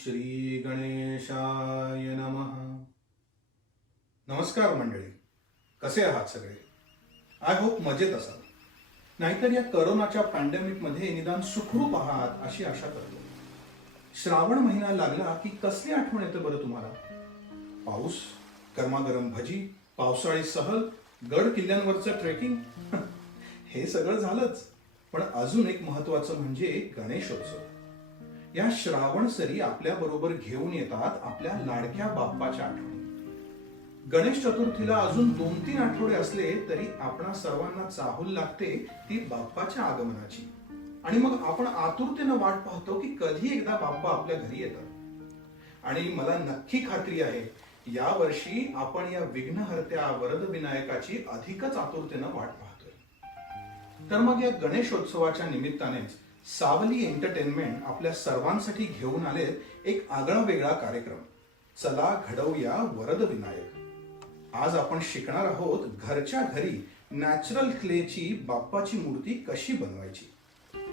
श्री गणेशाय नमः. नमस्कार मंडळी, कसे आहात सगळे? आय होप मजेत असाल. नाहीतर या करोनाच्या पॅन्डेमिक मध्ये निदान सुखरूप आहात अशी आशा करतो. श्रावण महिना लागला की कसली आठवण येते बरं तुम्हाला? पाऊस, गरमागरम भजी, पावसाळी सहल, गड किल्ल्यांवरचं ट्रेकिंग हे सगळं झालंच. पण अजून एक महत्वाचं म्हणजे गणेशोत्सव. या श्रावण सरी आपल्या बरोबर घेऊन येतात आपल्या लाडक्या बाप्पाच्या आठवणी. गणेश चतुर्थीला अजून 2-3 आठवडे असले तरी आपणा सर्वांना चाहूल लागते ती बाप्पाच्या आगमनाची. आणि मग आपण आतुरतेनं वाट पाहतो की कधी एकदा बाप्पा आपल्या घरी येतात. आणि मला नक्की खात्री आहे या वर्षी आपण या विघ्नहर्त्या वरद विनायकाची अधिकच आतुरतेनं वाट पाहतोय. तर मग या गणेशोत्सवाच्या निमित्तानेच सावली एंटरटेनमेंट आपल्या सर्वांसाठी घेऊन आले एक आगळा वेगळा कार्यक्रम. चला घडवूया वरद विनायक. आज आपण शिकणार आहोत घरच्या घरी नॅचरल क्लेची बाप्पाची मूर्ती कशी बनवायची.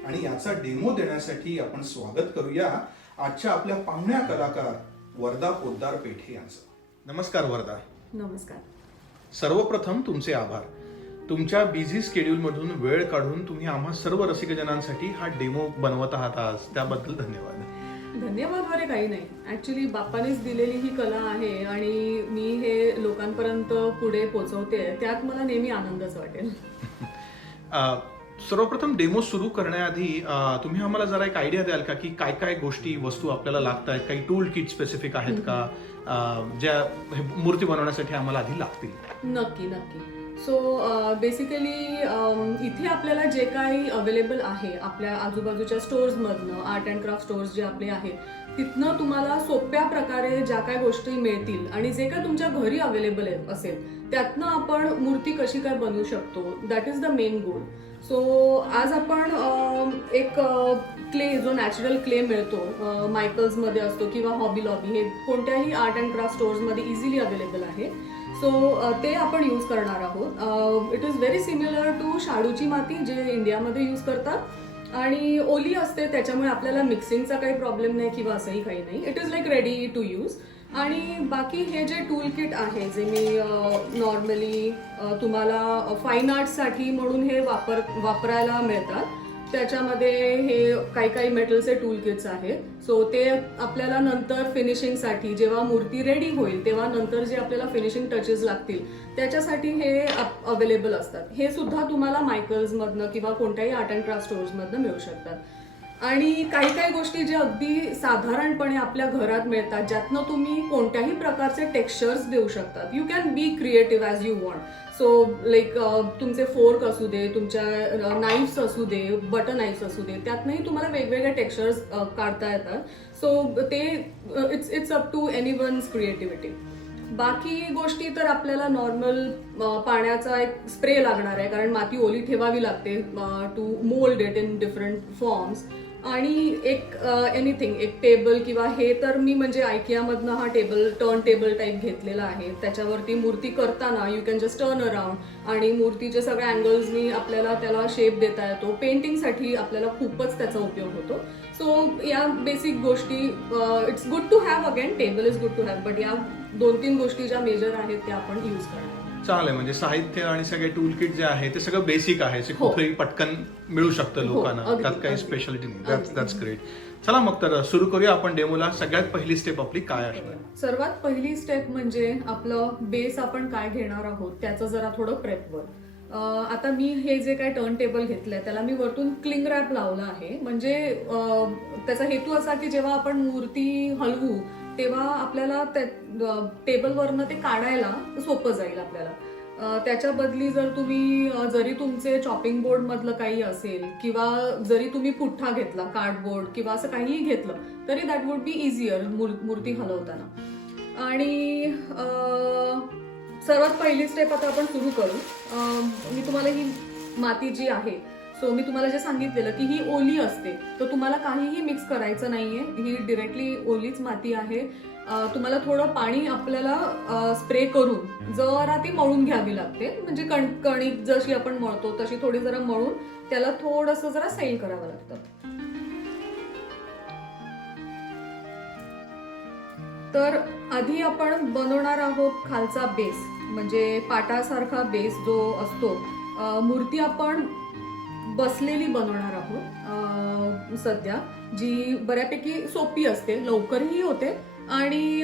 आणि याचा डेमो देण्यासाठी आपण स्वागत करूया आजच्या आपल्या पाहुण्या कलाकार वरदा पोद्दार पेठे यांचं. नमस्कार वरदा. नमस्कार. सर्वप्रथम तुमचे आभार. तुमच्या बिझी स्केड्यूल मधून वेळ काढून तुम्ही आम्हा सर्व रसिकजनांसाठी हा डेमो बनवत आहात आज, त्याबद्दल धन्यवाद. धन्यवाद वगैरे काही नाही. ऍक्च्युली बाप्पानेच दिलेली ही कला आहे आणि मी हे लोकांपर्यंत पुढे पोहोचवते, त्यात मला नेहमी आनंदच वाटेल. सर्वप्रथम डेमो सुरू करण्याआधी तुम्ही आम्हाला जरा एक आयडिया द्याल का की काय काय गोष्टी वस्तू आपल्याला लागत आहेत? काही टूल किट स्पेसिफिक आहेत का ज्या मूर्ती बनवण्यासाठी आम्हाला आधी लागतील? नक्की नक्की. सो बेसिकली इथे आपल्याला जे काही अवेलेबल आहे आपल्या आजूबाजूच्या स्टोर्समधनं, आर्ट अँड क्राफ्ट स्टोर्स जे आपले आहेत तिथनं तुम्हाला सोप्या प्रकारे ज्या काही गोष्टी मिळतील आणि जे काय तुमच्या घरी अवेलेबल असेल त्यातनं आपण मूर्ती कशी काय बनवू शकतो, that is the main goal. So आज आपण एक क्ले, जो नॅचरल क्ले मिळतो मायकल्समध्ये असतो किंवा हॉबी लॉबी, हे कोणत्याही आर्ट अँड क्राफ्ट स्टोर्समध्ये इझिली अवेलेबल आहे. सो ते आपण यूज करणार आहोत. It is very similar to शाडूची माती जे इंडियामध्ये यूज करतात आणि ओली असते, त्याच्यामुळे आपल्याला मिक्सिंगचा काही प्रॉब्लेम नाही किंवा असंही काही नाही. It is like ready to use. आणि बाकी हे जे टूल किट आहे जे मी नॉर्मली तुम्हाला फाईन आर्ट्ससाठी म्हणून हे वापरायला मिळतात, त्याच्यामध्ये हे काही काही मेटलचे टूल किट्स आहेत. सो ते आपल्याला नंतर फिनिशिंगसाठी जेव्हा मूर्ती रेडी होईल तेव्हा नंतर जे आपल्याला फिनिशिंग टचेस लागतील त्याच्यासाठी हे अवेलेबल असतात. हे सुद्धा तुम्हाला मायकल्समधनं किंवा कोणत्याही आर्ट अँड क्राफ्ट स्टोर्समधनं मिळू शकतात. आणि काही काही गोष्टी जे अगदी साधारणपणे आपल्या घरात मिळतात ज्यातनं तुम्ही कोणत्याही प्रकारचे टेक्स्चर्स देऊ शकतात. You can be creative as you want. So like तुमचे फोर्क असू दे, तुमच्या नाईफ्स असू दे, बटर नाईफ्स असू दे, त्यातनंही तुम्हाला वेगवेगळे टेक्स्चर्स काढता येतात. सो ते it's up to anyone's creativity. बाकी गोष्टी तर आपल्याला नॉर्मल पाण्याचा एक स्प्रे लागणार आहे कारण माती ओली ठेवावी लागते to mould it in different forms. आणि एक एनिथिंग, एक टेबल किंवा हे तर मी म्हणजे आयकियामधनं हा टेबल टर्न टेबल टाईप घेतलेला आहे. त्याच्यावरती मूर्ती करताना you can just turn around आणि मूर्तीचे सगळ्या अँगल्सनी आपल्याला त्याला शेप देता येतो. पेंटिंगसाठी आपल्याला खूपच त्याचा उपयोग होतो. सो या बेसिक गोष्टी it's good to have. Again table is good to have, but या 2-3 गोष्टी ज्या मेजर आहेत त्या आपण यूज करणार. चालेल, म्हणजे साहित्य आणि सगळे टूल किट जे आहे ते सगळं बेसिक आहे, कुठेही पटकन मिळू शकतं लोकांना, त्यात काही स्पेशालिटी नाही. That's great. चला मग तर सुरू करूया आपण डेमोला. सगळ्यात पहिली स्टेप आपली काय असणार? सर्वात पहिली स्टेप म्हणजे आपलं बेस आपण काय घेणार आहोत त्याचं जरा थोडं प्रेप वर्क. आता मी हे जे काय टर्न टेबल घेतलंय त्याला मी वरतून क्लिंग रॅप लावलं आहे. म्हणजे त्याचा हेतू असा की जेव्हा आपण मूर्ती हलवू तेव्हा आपल्याला टेबलवरनं ते काढायला सोपं जाईल आपल्याला. त्याच्या बदली जर तुम्ही जरी तुमचे चॉपिंग बोर्ड मधलं काही असेल किंवा जरी तुम्ही पुठ्ठा घेतला, कार्डबोर्ड किंवा असं काहीही घेतलं तरी दॅट वुड बी इझियर मूर्ती हलवताना. आणि सर्वात पहिली स्टेप आता आपण सुरू करू. मी तुम्हाला ही माती जी आहे, सो मी तुम्हाला जे सांगितलेलं की ही ओली असते, तर तुम्हाला काहीही मिक्स करायचं नाहीये, ही डिरेक्टली ओलीच माती आहे. तुम्हाला थोडं पाणी आपल्याला स्प्रे करून जरा ती मळून घ्यावी लागते. म्हणजे कणिक जशी आपण मळतो तशी थोडी जरा मळून त्याला थोडंसं जरा सैल करावं लागतं. तर आधी आपण बनवणार आहोत खालचा बेस, म्हणजे पाटासारखा बेस जो असतो. मूर्ती आपण बसलेली बनवणार आहोत सध्या, जी बऱ्यापैकी सोपी असते, लवकरही होते आणि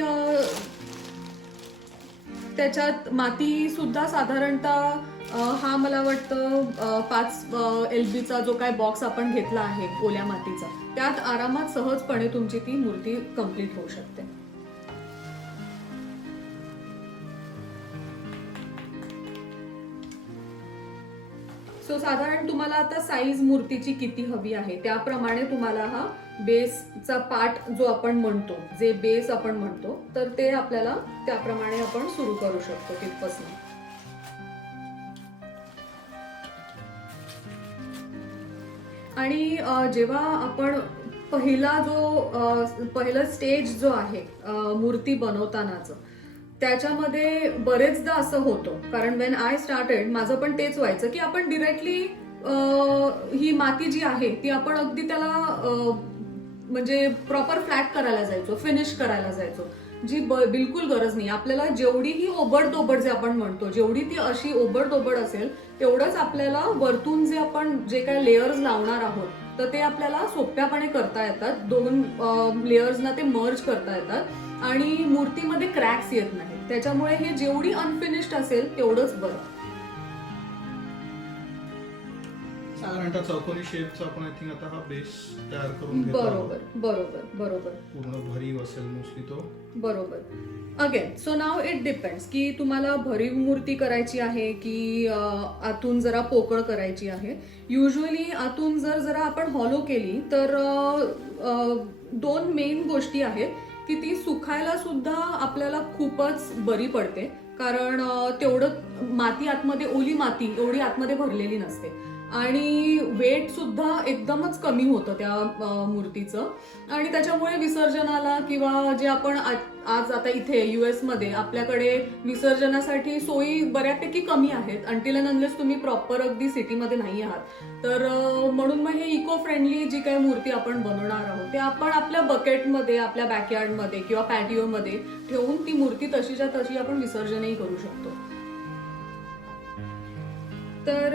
त्याच्यात माती सुद्धा साधारणतः हा मला वाटतं 5 LBचा जो काय बॉक्स आपण घेतला आहे ओल्या मातीचा, त्यात आरामात सहजपणे तुमची ती मूर्ती कम्प्लीट होऊ शकते. सो साधारण तुम्हाला आता साईज मूर्तीची किती हवी आहे त्याप्रमाणे तुम्हाला हा बेसचा पार्ट जो आपण म्हणतो, जे बेस आपण म्हणतो, तर ते आपल्याला त्याप्रमाणे आपण सुरू करू शकतो तिथपासून. आणि जेव्हा आपण पहिला स्टेज जो आहे मूर्ती बनवतानाचं, त्याच्यामध्ये बरेचदा असं होतं, कारण वेन आय स्टार्टेड माझं पण तेच व्हायचं की आपण डिरेक्टली ही माती जी आहे ती आपण अगदी त्याला म्हणजे प्रॉपर फ्लॅट करायला जायचो, फिनिश करायला जायचो, जी बिलकुल गरज नाही. आपल्याला जेवढी ही ओबडधोबड जे आपण म्हणतो, जेवढी ती अशी ओबडधोबड असेल तेवढंच आपल्याला वरतून जे आपण जे काय लेयर्स लावणार आहोत तर ते आपल्याला सोप्यापणे करता येतात. 2 लेयर्सना ते मर्ज करता येतात आणि मूर्तीमध्ये क्रॅक्स येत नाहीत. त्याच्यामुळे हे जेवढी अनफिनिश्ड असेल तेवढंच बरं. साधारणतः चौकोनी शेपचा आपण आय थिंक आता हा बेस तयार करून घेतो. बरोबर पूर्ण भरीव असेल मोस्टली तो. बरोबर. Again so now it depends की तुम्हाला भरीव मूर्ती करायची आहे की आतून जरा पोकळ करायची आहे. युजली आतून जरा आपण हॉलो केली तर 2 मेन गोष्टी आहेत की ती सुखायला सुद्धा आपल्याला खूपच बरी पडते, कारण तेवढं माती आतमध्ये, ओली माती एवढी आतमध्ये भरलेली नसते आणि वेट सुद्धा एकदमच कमी होतं त्या मूर्तीचं. आणि त्याच्यामुळे विसर्जनाला किंवा जे आपण आज आता इथे US मध्ये आपल्याकडे विसर्जनासाठी सोयी बऱ्यापैकी कमी आहेत, अंटिल अँड अनलेस तुम्ही प्रॉपर अगदी सिटीमध्ये नाही आहात. तर म्हणून मग हे इको फ्रेंडली जी काही मूर्ती आपण बनवणार आहोत ते आपण आपल्या बकेटमध्ये, आपल्या बॅकयार्डमध्ये किंवा पॅटिओमध्ये ठेवून ती मूर्ती तशीच्या तशी आपण विसर्जनही करू शकतो. तर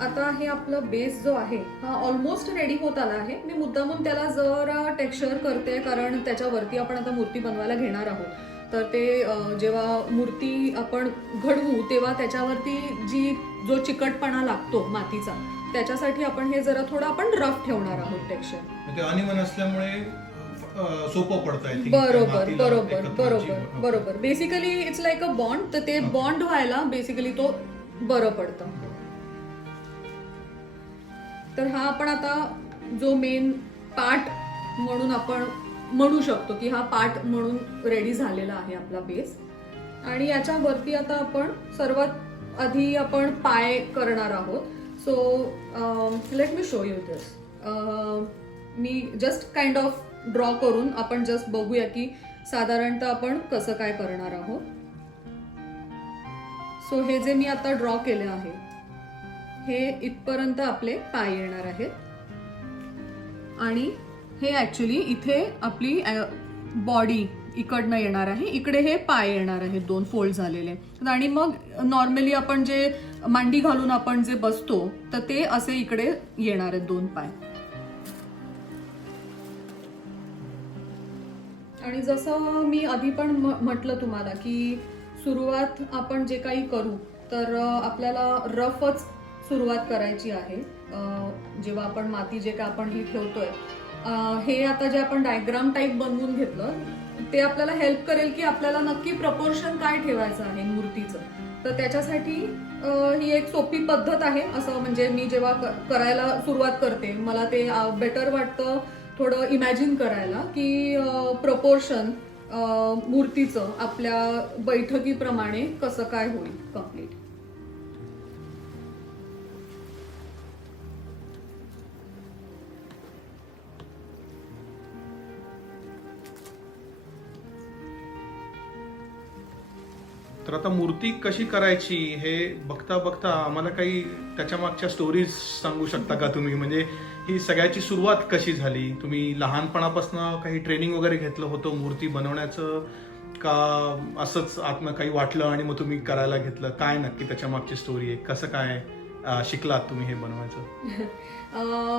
आता हे आपलं बेस जो आहे हा ऑलमोस्ट रेडी होत आला आहे. मी मुद्दामून त्याला जरा टेक्स्चर करते, कारण त्याच्यावरती आपण आता मूर्ती बनवायला घेणार आहोत. तर ते जेव्हा मूर्ती आपण घडवू तेव्हा त्याच्यावरती जो चिकटपणा लागतो मातीचा, त्याच्यासाठी आपण हे जरा थोडं आपण रफ ठेवणार आहोत टेक्स्चर. ते अनइवन असल्यामुळे सोपं पडतं. बरोबर. Basically it's like a bond, तर ते बॉन्ड व्हायला बेसिकली तो बरं पडतं. तर हा आपण आता जो मेन पार्ट म्हणून आपण म्हणू शकतो की हा पार्ट म्हणून रेडी झालेला आहे आपला बेस. आणि याच्यावरती आता आपण सर्वात आधी आपण पाय करणार आहोत. So let me show you this. Me just kind of draw करून आपण जस्ट बघूया की साधारणतः आपण कसं काय करणार आहोत. सो हे जे मी आता ड्रॉ केले आहे हे इथपर्यंत आपले पाय येणार आहेत आणि हे ऍक्च्युली इथे आपली बॉडी इकडनं येणार आहे, इकडे हे पाय येणार आहेत 2 फोल्ड झालेले. आणि मग नॉर्मली आपण जे मांडी घालून आपण जे बसतो तर ते असे इकडे येणार आहेत 2 पाय. आणि जसं मी आधी पण म्हटलं तुम्हाला की सुरुवात आपण जे काही करू तर आपल्याला रफच सुरुवात करायची आहे. जेव्हा आपण माती जे काय आपण ही ठेवतोय, हे आता जे आपण डायग्राम टाईप बनवून घेतलं ते आपल्याला हेल्प करेल की आपल्याला नक्की प्रपोर्शन काय ठेवायचं आहे मूर्तीचं. तर त्याच्यासाठी ही एक सोपी पद्धत आहे. असं म्हणजे मी जेव्हा करायला सुरुवात करते मला ते बेटर वाटतं थोडं इमॅजिन करायला की प्रपोर्शन मूर्तीचं आपल्या बैठकीप्रमाणे कसं काय होईल कम्प्लीट. तर आता मूर्ती कशी करायची हे बघता बघता आम्हाला काही त्याच्या मागच्या स्टोरीज सांगू शकता का तुम्ही? म्हणजे ही सगळ्याची सुरुवात कशी झाली? तुम्ही लहानपणापासून काही ट्रेनिंग वगैरे घेतलं होतं मूर्ती बनवण्याचं, का असंच आतनं काही वाटलं आणि मग तुम्ही करायला घेतलं? काय नक्की त्याच्या मागची स्टोरी आहे? कसं काय शिकलात तुम्ही हे बनवायचं?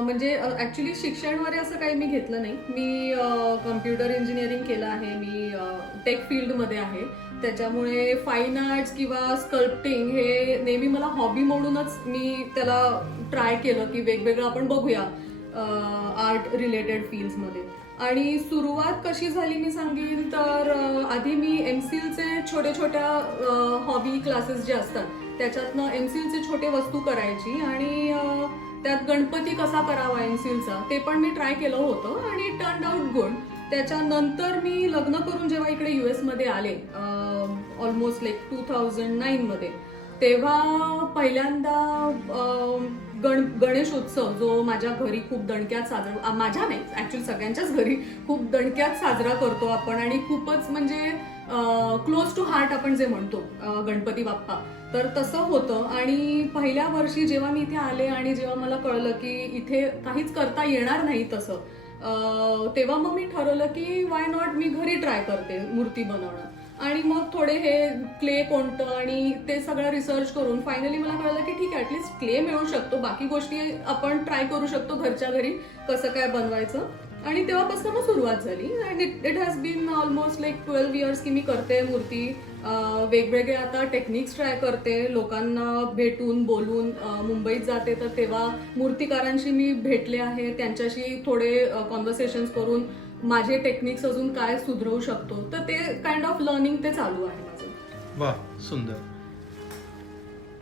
म्हणजे ऍक्च्युली शिक्षण वगैरे असं काही मी घेतलं नाही. मी कम्प्युटर इंजिनिअरिंग केलं आहे. मी टेक फील्डमध्ये आहे. त्याच्यामुळे फाईन आर्ट्स किंवा स्कल्प्टिंग हे नेहमी मला हॉबी म्हणूनच मी त्याला ट्राय केलं की वेगवेगळं आपण बघूया आर्ट रिलेटेड फील्ड्समध्ये. आणि सुरुवात कशी झाली मी सांगेन तर आधी मी एमसीलचे छोट्या छोट्या हॉबी क्लासेस जे असतात त्याच्यातनं एमसीलचे छोटे वस्तू करायची आणि त्यात गणपती कसा करावा एमसीलचा ते पण मी ट्राय केलं होतं आणि टर्न आउट गुड. त्याच्यानंतर मी लग्न करून जेव्हा इकडे US मध्ये आले ऑलमोस्ट लाईक 2009 मध्ये, तेव्हा पहिल्यांदा गणेशोत्सव जो माझ्या घरी खूप दणक्यात साजरा, माझ्या नाही ऍक्च्युअली सगळ्यांच्याच घरी खूप दणक्यात साजरा करतो आपण आणि खूपच म्हणजे क्लोज टू हार्ट आपण जे म्हणतो गणपती बाप्पा, तर तसं होतं. आणि पहिल्या वर्षी जेव्हा मी इथे आले आणि जेव्हा मला कळलं की इथे काहीच करता येणार नाही तसं, तेव्हा मग मी ठरवलं की वाय नॉट मी घरी ट्राय करते मूर्ती बनवणं. आणि मग थोडे हे क्ले कोणतं आणि ते सगळं रिसर्च करून फायनली मला कळलं की ठीक आहे ऍटलीस्ट क्ले मिळू शकतो, बाकी गोष्टी आपण ट्राय करू शकतो घरच्या घरी कसं काय बनवायचं. आणि तेव्हापासून मग सुरुवात झाली and it has been almost like 12 years की मी करते मूर्ती. वेगवेगळे आता टेक्निक्स ट्राय करते, लोकांना भेटून बोलून. मुंबईत जाते तर तेव्हा मूर्तिकारांशी मी भेटले आहे, त्यांच्याशी थोडे कॉन्व्हर्सेशन्स करून माझे टेक्निक्स अजून काय सुधरवू शकतो, तर ते काइंड ऑफ लर्निंग ते चालू आहे माझं. वा, सुंदर.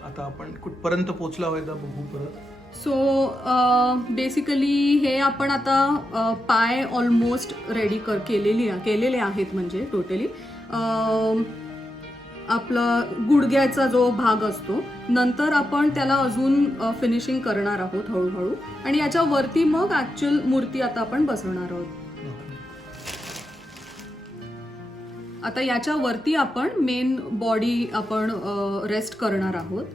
आता आपण कुठपर्यंत पोहोचला एकदा बघू परत. सो बेसिकली हे आपण आता पाय ऑलमोस्ट रेडी केलेले आहेत. म्हणजे टोटली आपला गुडघ्याचा जो भाग असतो, नंतर आपण त्याला अजून फिनिशिंग करणार आहोत हळूहळू. आणि याच्या वरती मग ऍक्च्युअल मूर्ती आता आपण बसवणार आहोत. आता याच्या वरती आपण मेन बॉडी आपण रेस्ट करणार आहोत,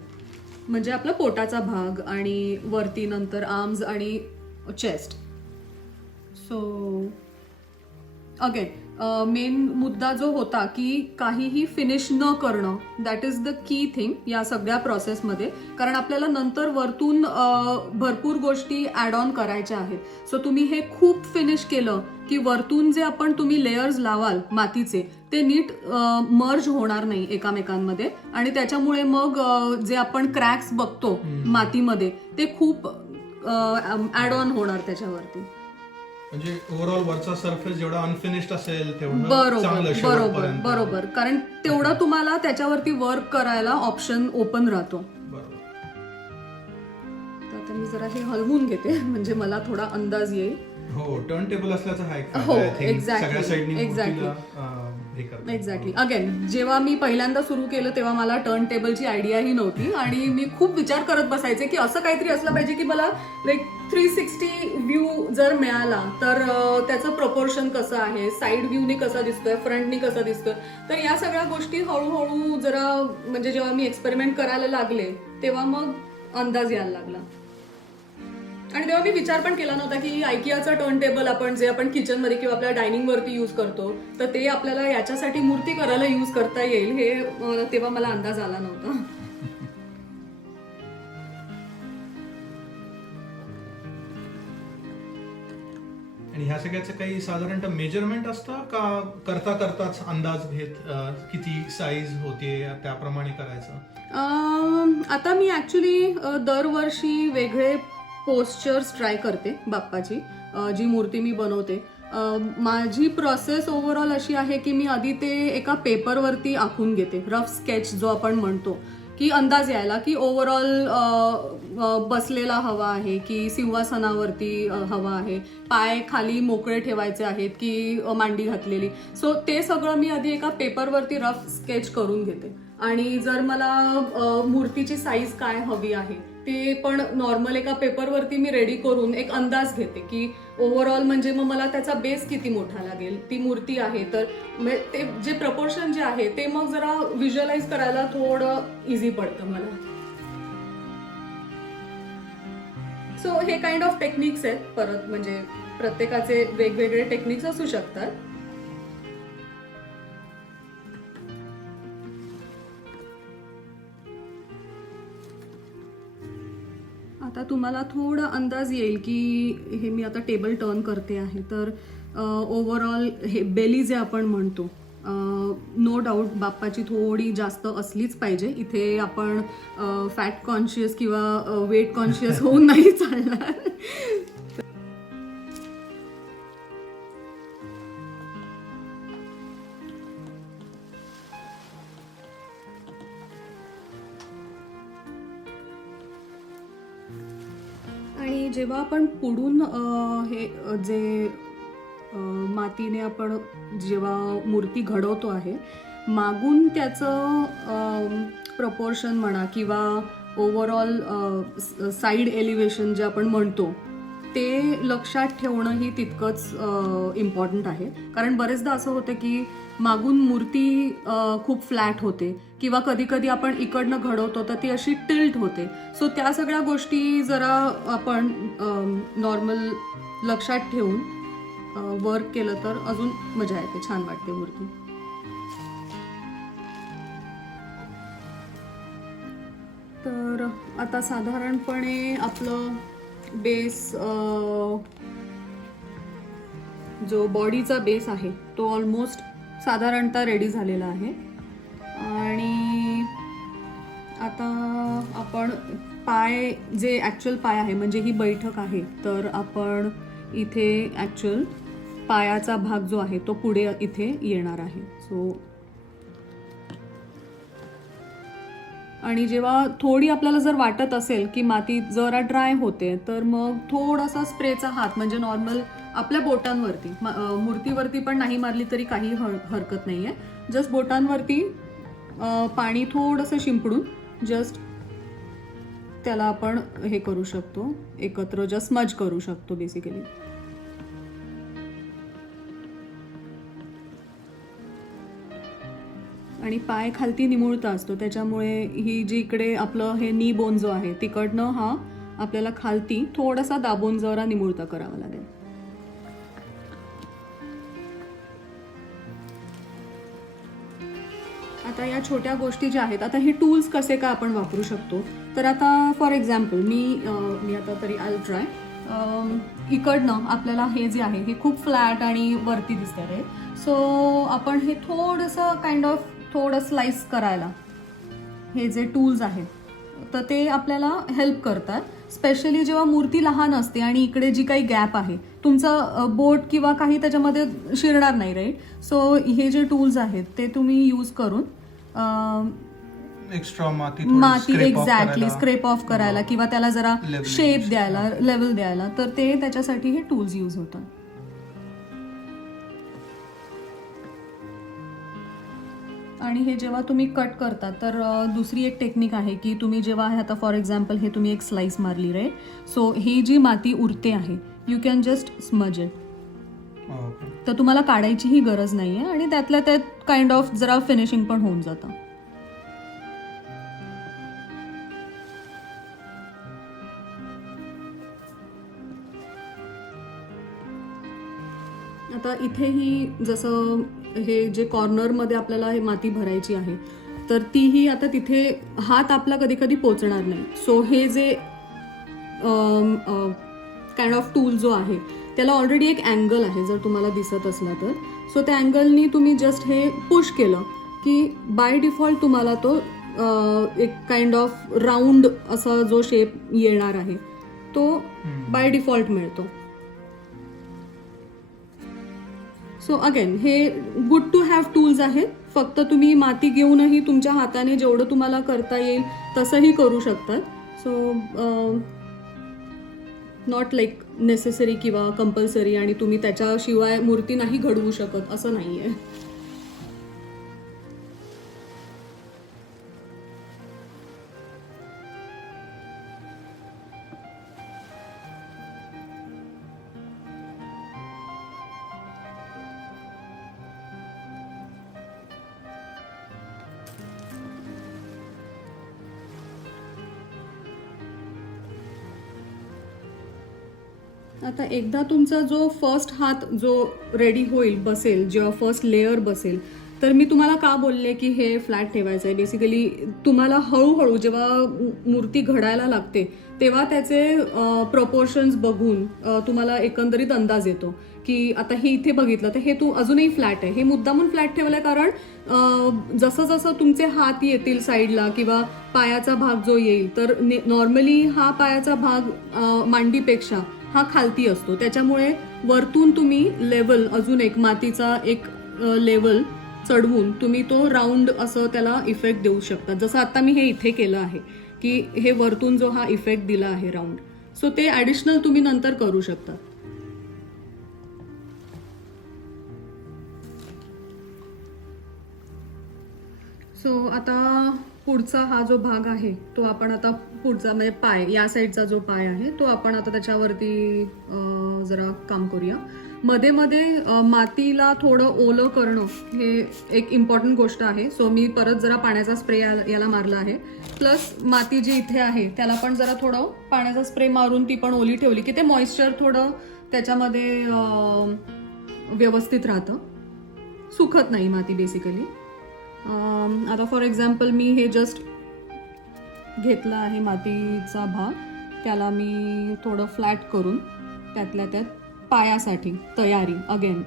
म्हणजे आपला पोटाचा भाग आणि वरती नंतर आर्म्स आणि चेस्ट. सो अगेन मेन मुद्दा जो होता की काहीही फिनिश न करणं, that is the key thing या सगळ्या प्रोसेसमध्ये. कारण आपल्याला नंतर वरतून भरपूर गोष्टी ऍड ऑन करायच्या आहेत. सो तुम्ही हे खूप फिनिश केलं की वरतून जे आपण तुम्ही लेयर्स लावाल मातीचे ते नीट मर्ज होणार नाही एकामेकांमध्ये आणि त्याच्यामुळे मग जे आपण क्रॅक्स बघतो मातीमध्ये ते खूप ऍड ऑन होणार त्याच्यावरती. म्हणजे ओव्हरऑल वरचा सरफेस जेवढा अनफिनिश्ड असेल तेवढं बरोबर, बरोबर. कारण तेवढं तुम्हाला त्याच्यावरती वर्क करायला ऑप्शन ओपन राहतो. तर आता मी जरा हे हलवून घेते म्हणजे मला थोडा अंदाज येईल. हो, टर्न टेबल असल्याचा हा एक हो, एक्झॅक्टली. अगेन जेव्हा मी पहिल्यांदा सुरू केलं तेव्हा मला टर्न टेबलची आयडियाही नव्हती आणि मी खूप विचार करत बसायचे की असं काहीतरी असलं पाहिजे की मला लाईक 360 व्ह्यू जर मिळाला तर त्याचं प्रपोर्शन कसं आहे, साईड व्ह्यूनी कसा दिसतोय, फ्रंटनी कसा दिसतोय. तर या सगळ्या गोष्टी हळूहळू जरा म्हणजे जेव्हा मी एक्सपेरिमेंट करायला लागले तेव्हा मग अंदाज यायला लागला. आणि तेव्हा मी विचार पण केला नव्हता की आयकियाचा टर्न टेबल आपण जे आपण किचनमध्ये किंवा आपल्या डायनिंग वरती युज करतो तर ते आपल्याला याच्यासाठी मूर्ती करायला युज करता येईल, हे तेव्हा मला अंदाज आला नव्हता. आणि ह्या सगळ्याचं काही साधारणतः मेजरमेंट असतं का करता करताच अंदाज घेत किती साईज होते त्याप्रमाणे करायचं? आता मी ऍक्च्युली दरवर्षी वेगळे पोस्चर्स ट्राय करते बाप्पाची, जी मूर्ती मी बनवते. माझी प्रोसेस ओव्हरऑल अशी आहे की मी आधी ते एका पेपरवरती आखून घेते, रफ स्केच जो आपण म्हणतो, की अंदाज यायला की ओव्हरऑल बसलेला हवा आहे की सिंहासनावरती हवा आहे, पाय खाली मोकळे ठेवायचे आहेत की मांडी घातलेली. सो ते सगळं मी आधी एका पेपरवरती रफ स्केच करून घेते. आणि जर मला मूर्तीची साईज काय हवी आहे ते पण नॉर्मल एका पेपरवरती मी रेडी करून एक अंदाज घेते की ओव्हरऑल म्हणजे मग मला त्याचा बेस किती मोठा लागेल. ती मूर्ती आहे तर ते जे प्रपोर्शन जे आहे ते मग जरा व्हिज्युअलाइज करायला थोडं इझी पडतं मला. सो हे काइंड ऑफ टेक्निक्स आहेत. परत म्हणजे प्रत्येकाचे वेगवेगळे टेक्निक्स असू शकतात. आता तुम्हाला थोडा अंदाज येईल की हे मी आता टेबल टर्न करते आहे तर ओव्हरऑल हे बेली जे आपण म्हणतो नो डाऊट बाप्पाची थोडी जास्त असलीच पाहिजे. इथे आपण फॅट कॉन्शियस किंवा वेट कॉन्शियस होऊन नाही चालणार. आणि जेव्हा आपण पुढून हे जे मातीने आपण जेव्हा मूर्ती घडवतो आहे मागून त्याचं प्रपोर्शन म्हणा किंवा ओव्हरऑल साईड एलिव्हेशन जे आपण म्हणतो ते लक्षात ठेवणंही तितकंच इम्पॉर्टंट आहे. कारण बरेचदा असं होतं की मागून मूर्ती खूप फ्लॅट होते किंवा कधी कधी आपण इकडनं घडवतो तर ती अशी टिल्ट होते. सो त्या सगळ्या गोष्टी जरा आपण नॉर्मल लक्षात ठेवून वर्क केलं तर अजून मजा येते, छान वाटते मूर्ती. तर आता साधारणपणे आपलं बेस जो बॉडीचा बेस आहे तो ऑलमोस्ट साधारणतः रेडी झालेला आहे. आणि आता आपण पाय जे ॲक्च्युअल पाय आहे म्हणजे ही बैठक आहे तर आपण इथे ॲक्च्युअल पायाचा भाग जो आहे तो पुढे इथे येणार आहे. सो आणि जेव्हा थोडी आपल्याला जर वाटत असेल की माती जरा ड्राय होते तर मग थोडासा स्प्रेचा हात म्हणजे नॉर्मल आपल्या बोटांवरती मूर्तीवरती पण नाही मारली तरी काही हरकत नाही आहे. जस्ट बोटांवरती पाणी थोडंसं शिंपडून जस्ट त्याला आपण हे करू शकतो, एकत्र जस्ट स्मज करू शकतो बेसिकली. आणि पाय खालती निमुळता असतो त्याच्यामुळे ही जी इकडे आपलं हे नी बोन जो आहे तिकडनं हा आपल्याला खालती थोडासा दाबून जरा निमुळता करावा लागेल. आता या छोट्या गोष्टी ज्या आहेत, आता हे टूल्स कसे का आपण वापरू शकतो तर आता फॉर एक्झाम्पल मी आता तरी आय ट्राय. इकडनं आपल्याला हे जे आहे हे खूप फ्लॅट आणि वरती दिसतं आहे. सो आपण हे थोडंसं काइंड ऑफ थोडं स्लाइस करायला हे जे टूल्स आहेत तर ते आपल्याला हेल्प करतात. स्पेशली जेव्हा मूर्ती लहान असते आणि इकडे जी काही गॅप आहे तुमचं बोट किंवा काही त्याच्यामध्ये शिरणार नाही, राईट. सो हे जे टूल्स आहेत ते तुम्ही यूज करून एक्स्ट्रा माती एक्झॅक्टली स्क्रेप ऑफ करायला किंवा त्याला जरा शेप द्यायला, लेवल द्यायला, तर ते त्याच्यासाठी हे टूल्स यूज होतात. आणि हे जेव्हा तुम्ही कट करता तर दुसरी एक टेक्निक आहे की तुम्ही जेव्हा आता फॉर एक्झाम्पल हे तुम्ही एक स्लाइस मारली, राईट. सो ही जी माती उरते आहे you can just smudge it. तर तुम्हाला काढायचीही गरज नाही आहे आणि त्यातल्या त्यात काइंड ऑफ जरा फिनिशिंग पण होऊन जातं. आता इथेही जसं हे जे कॉर्नरमध्ये आपल्याला हे माती भरायची आहे तर तीही आता तिथे हात आपला कधी कधी पोचणार नाही. सो हे जे काइंड ऑफ टूल जो आहे त्याला ऑलरेडी एक अँगल आहे जर तुम्हाला दिसत असला तर. सो त्या अँगलनी तुम्ही जस्ट हे पुश केलं की बाय डिफॉल्ट तुम्हाला तो एक काइंड ऑफ राऊंड असा जो शेप येणार आहे तो बाय डिफॉल्ट मिळतो. सो अगेन हे गुड टू हॅव टूल्स आहेत. फक्त तुम्ही माती घेऊनही तुमच्या हाताने जेवढं तुम्हाला करता येईल तसंही करू शकतात. सो नॉट लाईक नेसेसरी किंवा कंपल्सरी आणि तुम्ही त्याच्याशिवाय मूर्ती नाही घडवू शकत असं नाही आहे. आता एकदा तुमचा जो फर्स्ट हात जो रेडी होईल बसेल, जेव्हा फर्स्ट लेअर बसेल, तर मी तुम्हाला का बोलले की हे फ्लॅट ठेवायचं आहे. बेसिकली तुम्हाला हळूहळू जेव्हा मूर्ती घडायला लागते तेव्हा त्याचे प्रपोर्शन्स बघून तुम्हाला एकंदरीत अंदाज येतो की आता हे इथे बघितलं तर हे तू अजूनही फ्लॅट आहे. हे मुद्दामून फ्लॅट ठेवलंय कारण जसं जसं तुमचे हात येतील साईडला किंवा पायाचा भाग जो येईल तर नॉर्मली हा पायाचा भाग मांडीपेक्षा हा खालती असतो. त्याच्यामुळे वरतून तुम्ही लेवल अजून एक मातीचा एक लेवल चढवून तुम्ही तो राऊंड असं त्याला इफेक्ट देऊ शकता. जसं आता मी हे इथे केलं आहे की हे वरतून जो हा इफेक्ट दिला आहे राऊंड, सो ते ऍडिशनल तुम्ही नंतर करू शकता. सो आता पुढचा हा जो भाग आहे तो आपण आता पुढचा म्हणजे पाय, या साईडचा जो पाय आहे तो आपण आता त्याच्यावरती जरा काम करूया. मध्ये मध्ये मातीला थोडं ओलं करणं हे एक इम्पॉर्टंट गोष्ट आहे. सो मी परत जरा पाण्याचा स्प्रे याला मारला आहे. प्लस माती जी इथे आहे त्याला पण जरा थोडं पाण्याचा स्प्रे मारून ती पण ओली ठेवली की ते मॉइश्चर थोडं त्याच्यामध्ये व्यवस्थित राहतं, सुकत नाही माती बेसिकली. आता फॉर एक्झाम्पल मी हे जस्ट घेतला आहे मातीचा भाग, त्याला मी थोडं फ्लॅट करून त्यातल्या त्यात पायासाठी तयारी अगेन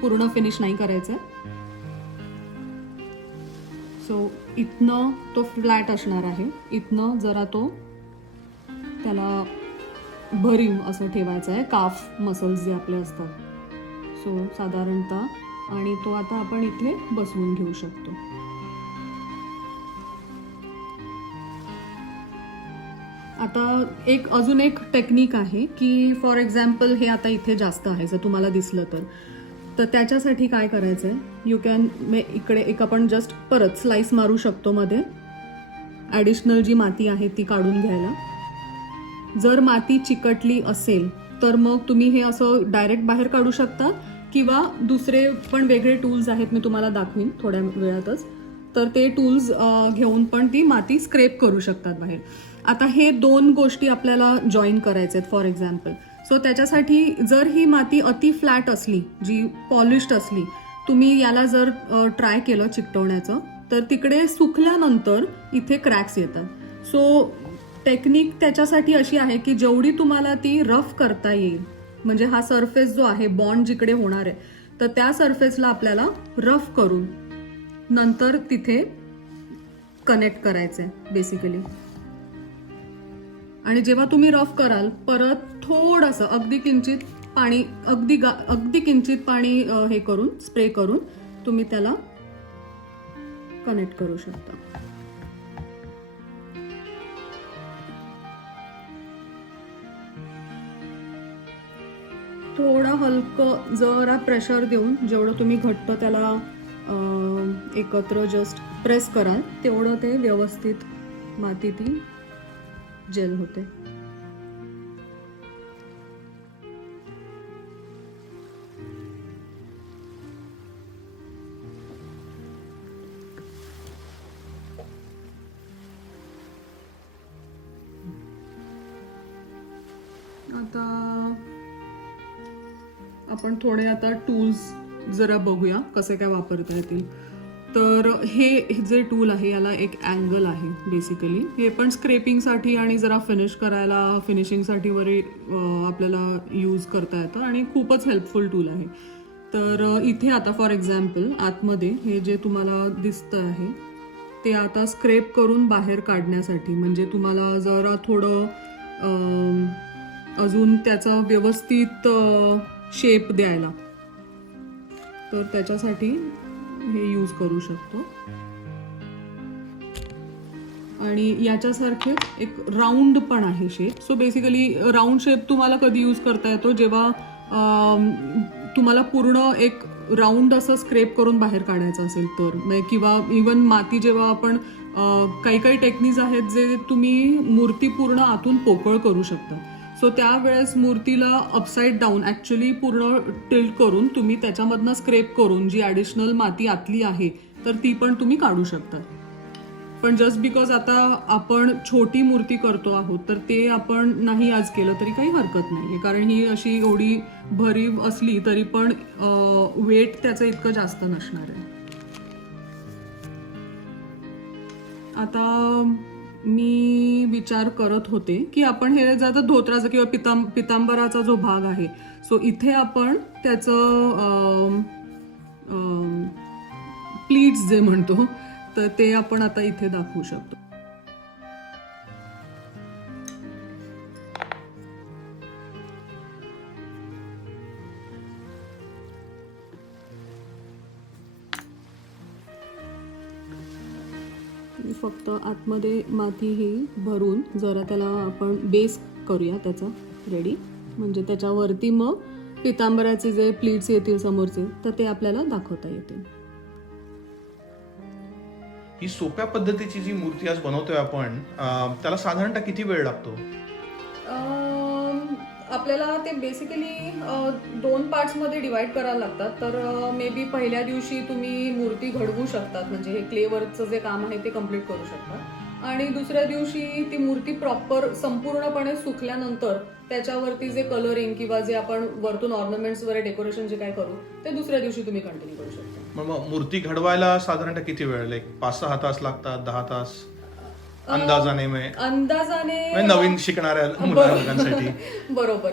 पूर्ण फिनिश नाही करायचं. सो इथनं तो फ्लॅट असणार आहे, इथनं जरा तो त्याला भरीव असं ठेवायचं आहे, काफ मसल्स जे आपले असतात. सो साधारणतः आणि तो आता आपण इथे बसवून घेऊ शकतो. आता अजून एक टेक्निक आहे की फॉर एक्झाम्पल हे आता इथे जास्त आहे जर तुम्हाला दिसलं तर त्याच्यासाठी काय करायचंय, यू कॅन इकडे एक आपण जस्ट परत स्लाइस मारू शकतो मध्ये, ॲडिशनल जी माती आहे ती काढून घ्यायला. जर माती चिकटली असेल तर मग तुम्ही हे असं डायरेक्ट बाहेर काढू शकता किंवा दुसरे पण वेगळे टूल्स आहेत, मी तुम्हाला दाखवीन थोड्या वेळातच. तर ते टूल्स घेऊन पण ती माती स्क्रेप करू शकतात बाहेर. आता हे दोन गोष्टी आपल्याला जॉईन करायचे आहेत फॉर एक्झाम्पल. सो त्याच्यासाठी जर ही माती अति फ्लॅट असली, जी पॉलिश्ड असली, तुम्ही याला जर ट्राय केलं चिकटवण्याचं तर तिकडे सुकल्यानंतर इथे क्रॅक्स येतात. सो टेक्निक त्याच्यासाठी अशी आहे की जेवढी तुम्हाला ती रफ करता येईल, म्हणजे हा सरफेस जो आहे बॉन्ड जिकडे होणार आहे तर त्या सरफेसला आपल्याला रफ करून नंतर तिथे कनेक्ट करायचंय बेसिकली. आणि जेव्हा तुम्ही रफ कराल परत थोडंसं अगदी किंचित पाणी हे करून स्प्रे करून तुम्ही त्याला कनेक्ट करू शकता. थोडं हलकं जरा प्रेशर देऊन जेवढं तुम्ही घट्ट त्याला एकत्र जस्ट प्रेस कराल तेवढं ते व्यवस्थित माती ती जेल होते. आता आपण थोडे आता टूल्स जरा बघूया कसे काय वापरता येतील. तर हे जे टूल आहे याला एक अँगल आहे बेसिकली. हे पण स्क्रेपिंगसाठी आणि जरा फिनिशिंगसाठी वगैरे आपल्याला यूज करता येतं आणि खूपच हेल्पफुल टूल आहे. तर इथे आता फॉर एक्झाम्पल आतमध्ये हे जे तुम्हाला दिसतं आहे ते आता स्क्रेप करून बाहेर काढण्यासाठी, म्हणजे तुम्हाला जरा थोडं अजून त्याचा व्यवस्थित शेप द्यायला, तर त्याच्यासाठी हे यूज करू शकतो. आणि याच्यासारखे एक राऊंड पण आहे shape. So basically round shape तुम्हाला कधी यूज करता येतो जेव्हा तुम्हाला पूर्ण एक राऊंड असं स्क्रेप करून बाहेर काढायचं असेल तर, किंवा इवन माती जेव्हा आपण काही टेक्निक्स आहेत जे तुम्ही मूर्ती पूर्ण आतून पोकळ करू शकता. सो त्यावेळेस मूर्तीला अपसाइड डाऊन ऍक्च्युली पूर्ण टिल्ट करून तुम्ही त्याच्यामधनं स्क्रेप करून जी ॲडिशनल माती आतली आहे तर ती पण तुम्ही काढू शकता. पण जस्ट बिकॉज आता आपण छोटी मूर्ती करतो आहोत तर ते आपण नाही आज केलं तरी काही हरकत नाहीये, कारण ही अशी एवढी भरीव असली तरी पण वेट त्याचं इतकं जास्त नसणार आहे. आता मी विचार करत होते की आपण हे जर धोत्राचा किंवा पितांबराचा जो भाग आहे सो इथे आपण त्याचं प्लीट्स जे म्हणतो तर ते आपण आता इथे दाखवू शकतो. फक्त आतमध्ये माती ही भरून जरा त्याला आपण बेस करूया त्याचा रेडी, म्हणजे त्याच्यावरती मग पितांबराचे जे प्लीट्स येतील समोरचे तर ते आपल्याला दाखवता येतील. ही सोप्या पद्धतीची जी मूर्ती आज बनवतोय आपण, त्याला साधारणतः किती वेळ लागतो? आपल्याला ते बेसिकली 2 पार्ट्समध्ये डिवाइड करायला लागतात. तर मे बी पहिल्या दिवशी तुम्ही मूर्ती घडवू शकतात, म्हणजे हे क्लेवरचं जे काम आहे ते कम्प्लीट करू शकतात, आणि दुसऱ्या दिवशी ती मूर्ती प्रॉपर संपूर्णपणे सुकल्यानंतर त्याच्यावरती जे कलरिंग किंवा जे आपण वरतून ऑर्नामेंट्स वगैरे डेकोरेशन जे काय करू ते दुसऱ्या दिवशी तुम्ही कंटिन्यू करू शकता. मग मूर्ती घडवायला साधारणतः किती वेळ, लाईक 5-6 तास लागतात, 10 तास अंदाजाने म्हणजे नवीन शिकणाऱ्या मुलांसाठी? बरोबर,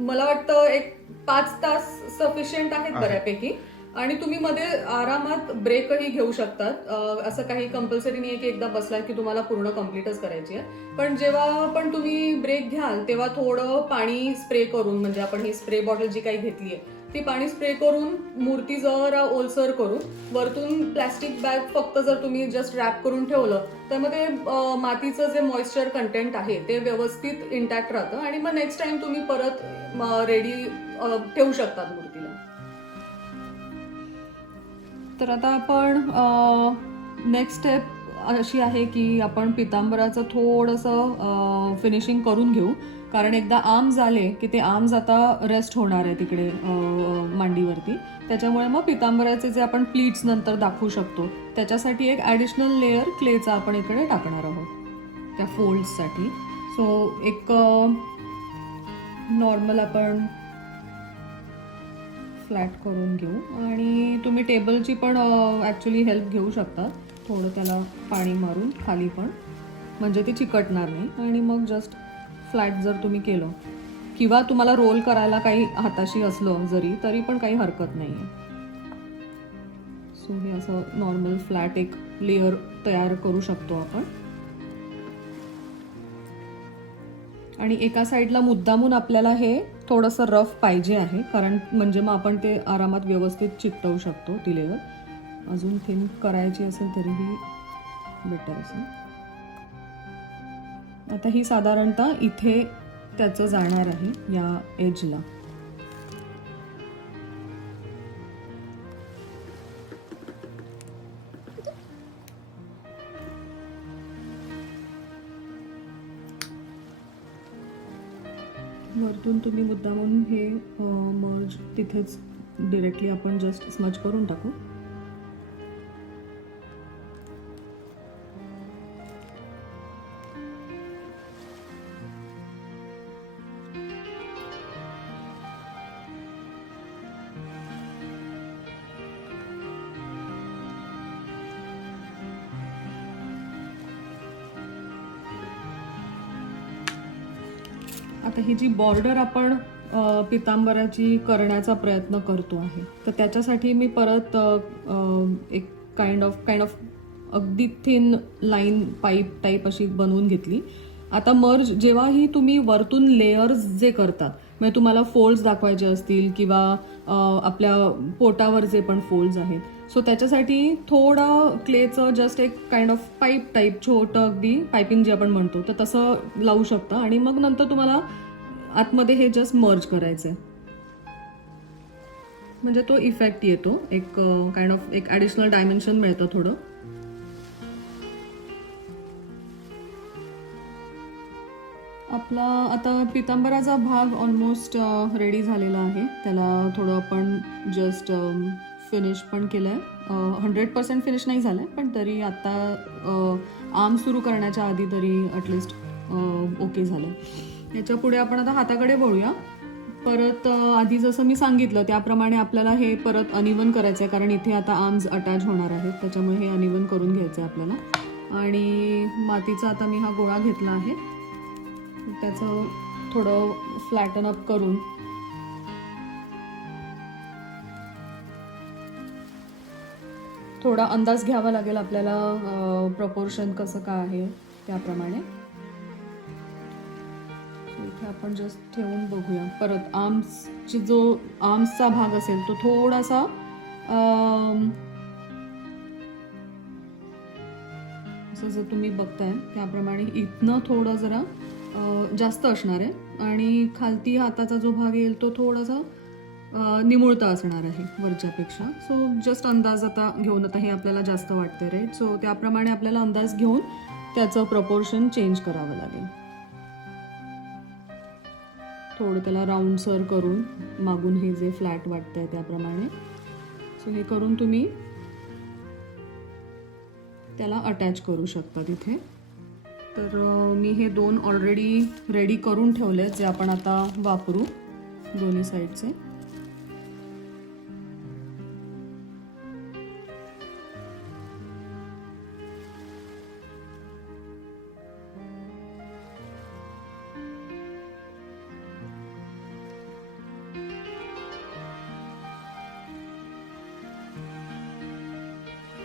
मला वाटतं एक 5 तास सफिशियंट आहेत बऱ्यापैकी, आणि तुम्ही मध्ये आरामात ब्रेकही घेऊ शकतात. असं काही कंपल्सरी नाही की एकदा बसला की तुम्हाला पूर्ण कम्प्लीटच करायची आहे, पण जेव्हा पण तुम्ही ब्रेक घ्याल तेव्हा थोडं पाणी स्प्रे करून, म्हणजे आपण ही स्प्रे बॉटल जी काही घेतली आहे ती पाणी स्प्रे करून मूर्ती जरा ओलसर करून वरतून प्लॅस्टिक बॅग फक्त जर तुम्ही जस्ट रॅप करून ठेवलं तर मग ते मातीचं जे मॉइश्चर कंटेंट आहे ते व्यवस्थित इंटॅक्ट राहतं, आणि मग नेक्स्ट टाइम तुम्ही परत रेडी ठेवू शकतात मूर्तीला. तर आता आपण नेक्स्ट स्टेप अशी आहे की आपण पितांबराचं थोडंसं फिनिशिंग करून घेऊ, कारण एकदा आर्म्स झाले की ते आर्म्स आता रेस्ट होणार आहे तिकडे मांडीवरती, त्याच्यामुळे मग पितांबराचे जे आपण प्लीट्स नंतर दाखवू शकतो त्याच्यासाठी एक ॲडिशनल लेअर क्लेचा आपण इकडे टाकणार आहोत त्या फोल्ड्ससाठी. सो एक नॉर्मल आपण फ्लॅट करून घेऊ, आणि तुम्ही टेबलची पण ॲक्च्युली हेल्प घेऊ शकता, थोडं त्याला पाणी मारून खाली पण, म्हणजे ते चिकटणार नाही, आणि मग जस्ट फ्लॅट जर तुम्ही केलं किंवा तुम्हाला रोल करायला काही हाताशी असलं जरी तरी पण काही हरकत नाही आहे. सो हे असं नॉर्मल फ्लॅट एक लेअर तयार करू शकतो आपण, आणि एका साईडला मुद्दामून आपल्याला हे थोडंसं रफ पाहिजे आहे, कारण म्हणजे मग आपण ते आरामात व्यवस्थित चिकटवू शकतो ती लेअर. अजून थिन करायची असेल तरीही बेटर असेल. आता ही साधारणतः इथे त्याचं जाणार आहे या एजला. वरतून तुम्ही मुद्दामून हे मर्ज तिथेच डिरेक्टली आपण जस्ट स्मच करून टाकू. आता ही जी बॉर्डर आपण पितांबराची करण्याचा प्रयत्न करतो आहे तर त्याच्यासाठी मी परत एक काइंड ऑफ अगदी थिन लाईन पाईप टाईप अशी बनवून घेतली. आता मर्ज जेव्हाही तुम्ही वरतून लेयर्स जे करतात, म्हणजे तुम्हाला फोल्ड्स दाखवायचे असतील किंवा आपल्या पोटावर जे पण फोल्ड्स आहेत, सो त्याच्यासाठी थोडं क्लेचं जस्ट एक काइंड ऑफ पाईप टाईप छोटं अगदी पायपिंग जे आपण म्हणतो तर तसं लावू शकता, आणि मग नंतर तुम्हाला आतमध्ये हे जस्ट मर्ज करायचं आहे, म्हणजे तो इफेक्ट येतो, एक काइंड ऑफ एक ॲडिशनल डायमेन्शन मिळतं थोडं. आपला आता पितांबराचा भाग ऑलमोस्ट रेडी झालेला आहे. त्याला थोडं आपण जस्ट फिनिश पण केलं आहे. 100% फिनिश नाही झालं आहे, पण तरी आत्ता आर्म सुरू करण्याच्या आधी तरी ॲटलिस्ट ओके झालं आहे. याच्या पुढे आपण आता हाताकडे वळूया. परत आधी जसं मी सांगितलं त्याप्रमाणे आपल्याला हे परत अनइवन करायचं आहे, कारण इथे आता आर्म्स अटॅच होणार आहेत, त्याच्यामुळे हे अनइवन करून घ्यायचं आहे आपल्याला. आणि मातीचा आता मी हा गोळा घेतला आहे, त्याचं थोडं फ्लॅटन अप करून थोडा अंदाज घ्यावा लागेल आपल्याला, प्रपोर्शन कसं काय आहे त्याप्रमाणे. इथे आपण जस्ट ठेवून बघूया. परत आर्म्सचा भाग असेल तो थोडासा असं जर तुम्ही बघताय त्याप्रमाणे इथनं थोडं जरा जास्त असणार आहे, आणि खालती हाताचा जो भाग येईल तो थोडासा निमुळता असणार आहे वरच्यापेक्षा. सो जस्ट अंदाज आता घेऊन, आता हे आपल्याला जास्त वाटतं राईट, सो त्याप्रमाणे आपल्याला अंदाज घेऊन त्याचं प्रपोर्शन चेंज करावं लागेल. थोडं त्याला राऊंडसर करून मागून हे जे फ्लॅट वाटतंय त्याप्रमाणे. सो हे करून तुम्ही त्याला अटॅच करू शकता तिथे. तर मी हे 2 ऑलरेडी रेडी करून ठेवले जे आपण आता वापरू दोन्ही साईडचे.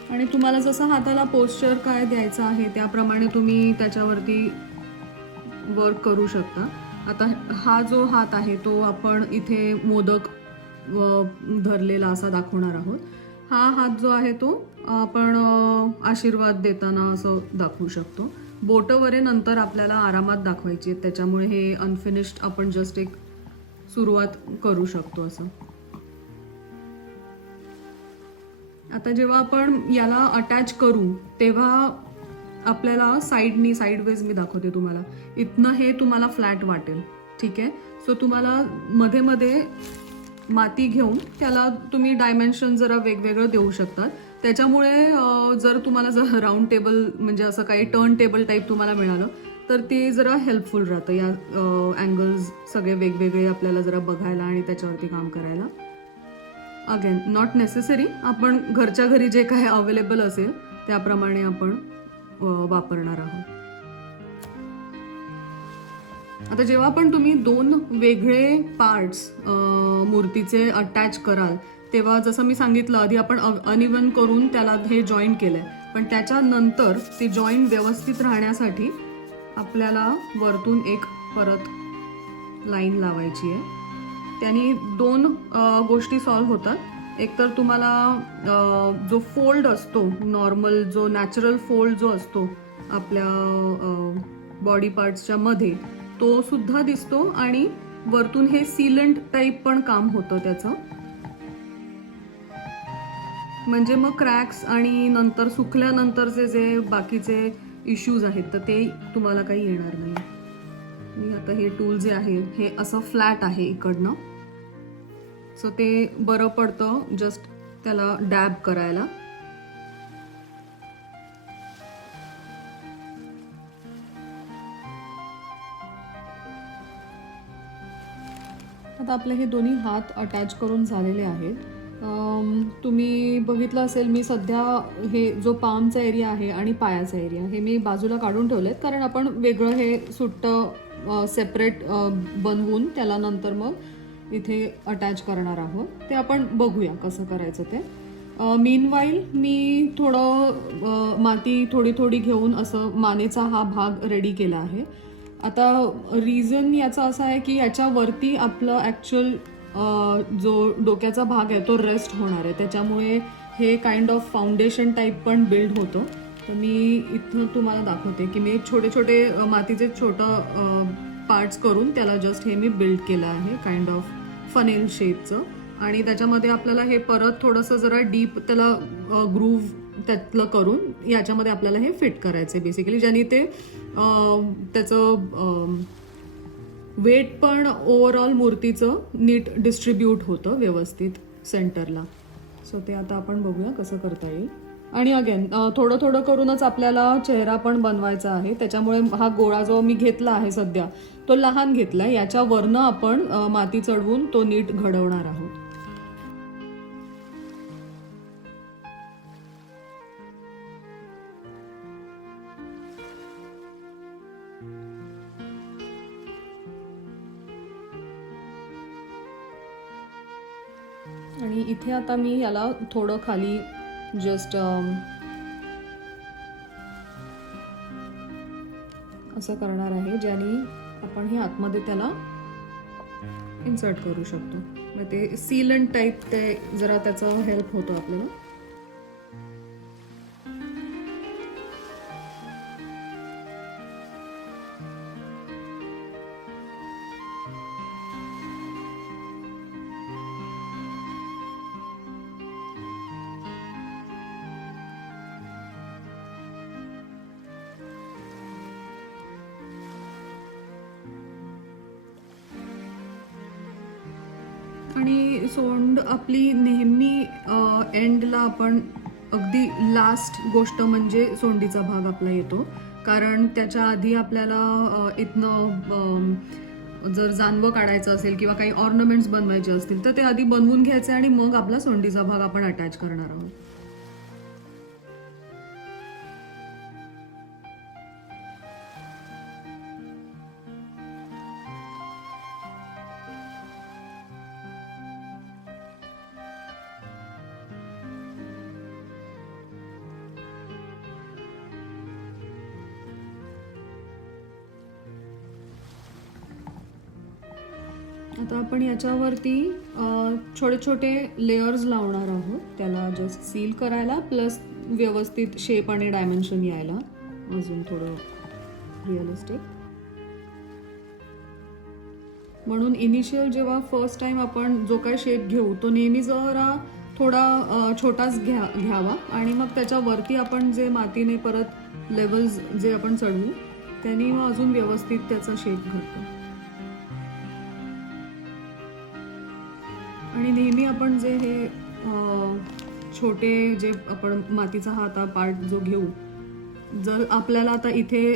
आणि तुम्हाला जसं हाताला पोस्चर काय द्यायचं आहे त्याप्रमाणे तुम्ही त्याच्यावरती वर्क करू शकता. आता हा जो हात आहे तो आपण इथे मोदक धरलेला असा दाखवणार आहोत. हा हात जो आहे तो आपण आशीर्वाद देताना असं दाखवू शकतो. बोटं वरे नंतर आपल्याला आरामात दाखवायची आहेत, त्याच्यामुळे हे अनफिनिश्ड आपण जस्ट एक सुरुवात करू शकतो असं. आता जेव्हा आपण याला अटॅच करू तेव्हा आपल्याला साईडवेज मी दाखवते तुम्हाला, इथनं हे तुम्हाला फ्लॅट वाटेल, ठीक आहे. सो तुम्हाला मध्ये मध्ये माती घेऊन त्याला तुम्ही डायमेन्शन जरा वेगवेगळं देऊ शकतात. त्याच्यामुळे जर तुम्हाला जर राऊंड टेबल म्हणजे असं काही टर्न टेबल टाईप तुम्हाला मिळालं तर ते जरा हेल्पफुल राहतं. या अँगल्स सगळे वेगवेगळे आपल्याला जरा बघायला आणि त्याच्यावरती काम करायला. अगेन नॉट नेसेसरी, आपण घरच्या घरी जे काही अवेलेबल असेल त्याप्रमाणे आपण वापरणार आहोत. आता जेव्हा पण तुम्ही 2 वेगळे पार्ट्स मूर्तीचे अटॅच कराल तेव्हा जसं मी सांगितलं आधी आपण अनइवन करून त्याला हे जॉईन केलंय, पण त्याच्यानंतर ते जॉईन व्यवस्थित राहण्यासाठी आपल्याला वरतून एक परत लाईन लावायची आहे. त्यांनी 2 गोष्टी सॉल्व्ह होतात. एक तर तुम्हाला जो फोल्ड असतो नॉर्मल, जो नॅचरल फोल्ड जो असतो आपल्या बॉडी पार्ट्सच्या मध्ये तो सुद्धा दिसतो, आणि वरतून हे सीलंट टाईप पण काम होतं त्याचं. म्हणजे मग क्रॅक्स आणि नंतर सुकल्यानंतरचे जे बाकीचे इश्यूज आहेत तर ते तुम्हाला काही येणार नाही. मी आता हे टूल जे आहे हे असं फ्लॅट आहे इकडनं, सो ते बरं पडतं जस्ट त्याला डॅब करायला. आता आपले हे दोन्ही हात अटॅच करून झालेले आहेत. तुम्ही बघितलं असेल मी सध्या हे जो पामचा एरिया आहे आणि पायाचा एरिया हे मी बाजूला काढून ठेवलेत, कारण आपण वेगळं हे सुट्टं सेपरेट बनवून त्याला नंतर मग इथे अटॅच करणार आहोत. ते आपण बघूया कसं करायचं ते. मीनवाईल मी थोडं माती थोडी थोडी घेऊन असं मानेचा हा भाग रेडी केला आहे. आता रिझन याचा असा आहे की याच्यावरती आपलं ॲक्च्युअल जो डोक्याचा भाग आहे तो रेस्ट होणार आहे, त्याच्यामुळे हे काइंड ऑफ फाउंडेशन टाईप पण बिल्ड होतं. तर मी इथं तुम्हाला दाखवते की मी छोटे छोटे मातीचे छोटं पार्ट्स करून त्याला जस्ट हे मी बिल्ड केलं आहे काइंड ऑफ फनेल शेपचं. आणि त्याच्यामध्ये आपल्याला हे परत थोडंसं जरा डीप त्याला ग्रूव्ह त्यातलं करून याच्यामध्ये आपल्याला हे फिट करायचं आहे बेसिकली, ज्याने ते त्याचं वेट पण ओव्हरऑल मूर्तीचं नीट डिस्ट्रीब्यूट होतं व्यवस्थित सेंटरला. सो ते आता आपण बघूया कसं करता येईल. आणि अगेन थोडं थोडं करूनच आपल्याला चेहरा पण बनवायचा आहे. त्याच्यामुळे हा गोळा जो मी घेतला आहे सध्या तो लहान घेतला. याच्यावरनं आपण माती चढवून तो नीट घडवणार आहोत. आणि इथे आता मी याला थोडं खाली जस्ट असं करणार आहे, ज्याने आपण हे आतमध्ये त्याला इन्सर्ट करू शकतो. मग ते सीलंट टाईप ते जरा त्याचा हेल्प होतो आपल्याला. आणि सोंड आपली नेहमी एंडला आपण अगदी लास्ट गोष्ट म्हणजे सोंडीचा भाग आपला येतो. कारण त्याच्या आधी आपल्याला इथनं जर जानवं काढायचं असेल किंवा काही ऑर्नामेंट्स बनवायचे असतील तर ते आधी बनवून घ्यायचे आणि मग आपला सोंडीचा भाग आपण अटॅच करणार आहोत. आता आपण याच्यावरती छोटे छोटे लेयर्स लावणार आहोत, त्याला जस्ट सील करायला, प्लस व्यवस्थित शेप आणि डायमेन्शन यायला अजून थोडं रिअलिस्टिक. म्हणून इनिशियल जेव्हा फर्स्ट टाइम आपण जो काय शेप घेऊ तो नेहमी जरा थोडा छोटाच घ्यावा आणि मग त्याच्यावरती आपण जे मातीने परत लेवल्स जे आपण चढवू त्यांनी मग अजून व्यवस्थित त्याचा शेप घडतो. आणि नेहमी आपण जे हे छोटे जे आपण मातीचा हा आता पार्ट जो घेऊ, जर आपल्याला आता इथे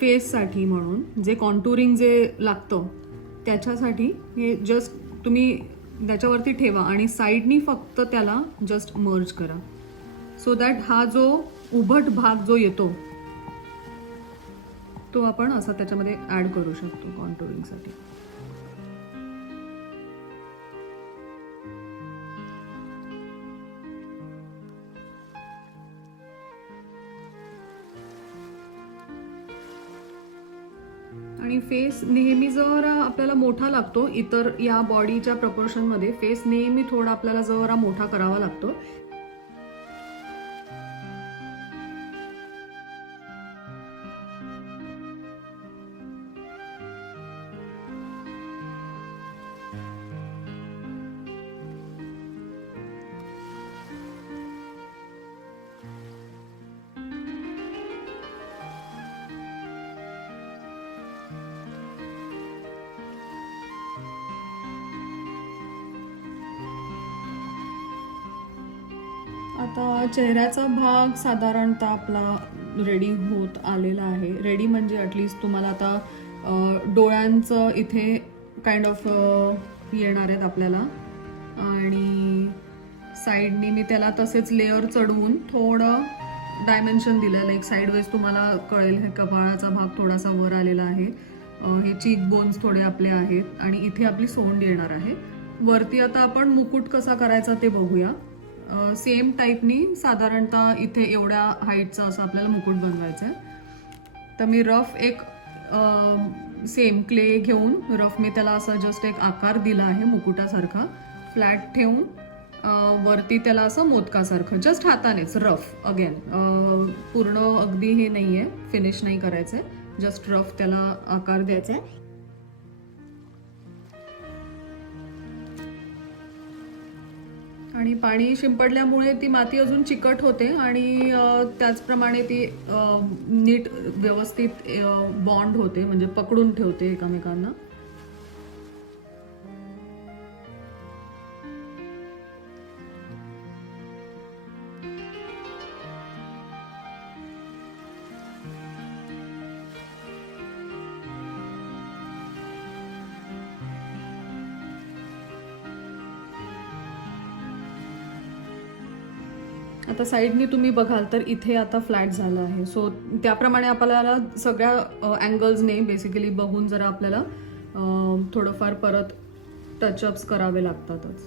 फेससाठी म्हणून जे कॉन्टुरिंग जे लागतं त्याच्यासाठी हे जस्ट तुम्ही त्याच्यावरती ठेवा आणि साईडनी फक्त त्याला जस्ट मर्ज करा, सो दॅट हा जो उभट भाग जो येतो तो आपण असा त्याच्यामध्ये ऍड करू शकतो कॉन्टुरिंगसाठी. आणि फेस नेहमी जरा आपल्याला मोठा लागतो, इतर या बॉडीच्या प्रपोर्शनमध्ये फेस नेहमी थोडा आपल्याला जरा मोठा करावा लागतो. आता चेहऱ्याचा भाग साधारणतः आपला रेडी होत आलेला आहे. रेडी म्हणजे ॲटलिस्ट तुम्हाला आता डोळ्यांचं इथे काइंड ऑफ येणार आहेत आपल्याला, आणि साईडनी मी त्याला तसेच लेअर चढवून थोडं डायमेन्शन दिलं. लाईक साईडवेज तुम्हाला कळेल हे कपाळाचा भाग थोडासा वर आलेला आहे, हे चीक बोन्स थोडे आपले आहेत आणि इथे आपली सोंड येणार आहे. वरती आता आपण मुकुट कसा करायचा ते बघूया. सेम टाईपनी साधारणतः इथे एवढ्या हाईटचा असं आपल्याला मुकुट बनवायचं आहे. तर मी रफ एक सेम क्ले घेऊन रफ मी त्याला असं जस्ट एक आकार दिला आहे मुकुटासारखा, फ्लॅट ठेवून वरती त्याला असं मोदकासारखं जस्ट हातानेच रफ, अगेन पूर्ण अगदी हे नाही आहे, फिनिश नाही करायचं आहे, जस्ट रफ त्याला आकार द्यायचा आहे. आणि पाणी शिंपडल्यामुळे ती माती अजून चिकट होते आणि त्याचप्रमाणे ती नीट व्यवस्थित बॉन्ड होते, म्हणजे पकडून ठेवते एकमेकांना. आता साईडनी तुम्ही बघाल तर इथे आता फ्लॅट झालं आहे. सो त्याप्रमाणे आपल्याला सगळ्या अँगल्सने बेसिकली बघून जरा आपल्याला थोडंफार परत टचअप्स करावे लागतातच.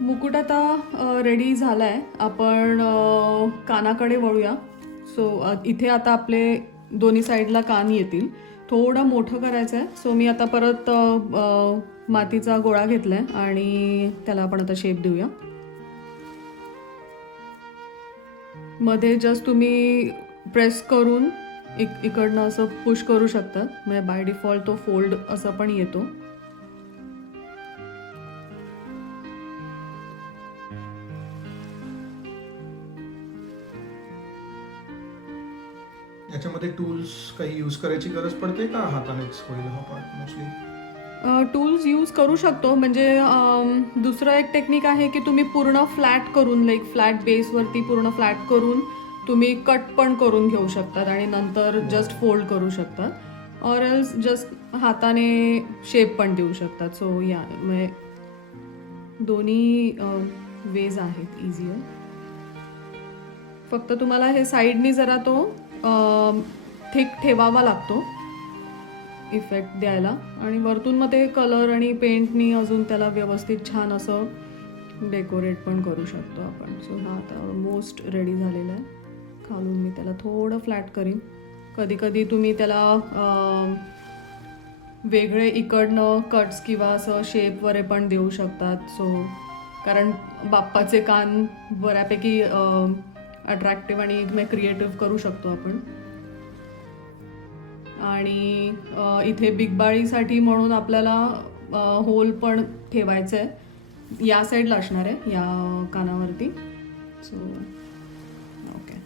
मुकुट आता रेडी झालाय. आपण कानाकडे वळूया. सो इथे आता आपले दोन्ही साईडला कान येतील. थोडं मोठं करायचं आहे. सो मी आता परत मातीचा गोळा घेतलाय आणि त्याला आपण आता शेप देऊया. मध्ये जस्ट तुम्ही प्रेस करून इकडनं असं पुश करू शकता. म्हणजे बाय डिफॉल्ट तो फोल्ड असं पण येतो. याच्यामध्ये टूल्स काही यूज करायची गरज पडते का हातानेच होईल हा पार्ट मोस्टली? टूल्स यूज करू शकतो. म्हणजे दुसरं एक टेक्निक आहे की तुम्ही पूर्ण फ्लॅट करून लाईक फ्लॅट बेसवरती पूर्ण फ्लॅट करून तुम्ही कट पण करून घेऊ शकतात आणि नंतर जस्ट फोल्ड करू शकतात. ऑर एल्स जस्ट हाताने शेप पण देऊ शकतात. सो या म्हणजे दोन्ही वेज आहेत इझियर. फक्त तुम्हाला हे साईडनी जरा तो थिक ठेवावा लागतो इफेक्ट द्यायला आणि वरतून मग ते कलर आणि पेंटनी अजून त्याला व्यवस्थित छान असं डेकोरेट पण करू शकतो आपण. सो हा आता ऑलमोस्ट रेडी झालेला आहे. खालून मी त्याला थोडं फ्लॅट करीन. कधी कधी तुम्ही त्याला वेगळे इकडनं कट्स किंवा असं शेप वगैरे पण देऊ शकतात. सो कारण बाप्पाचे कान बऱ्यापैकी अट्रॅक्टिव्ह आणि क्रिएटिव्ह करू शकतो आपण. आणि इथे बिगबाळीसाठी म्हणून आपल्याला होल पण ठेवायचं आहे. या साईडला असणार आहे या कानावरती. So okay.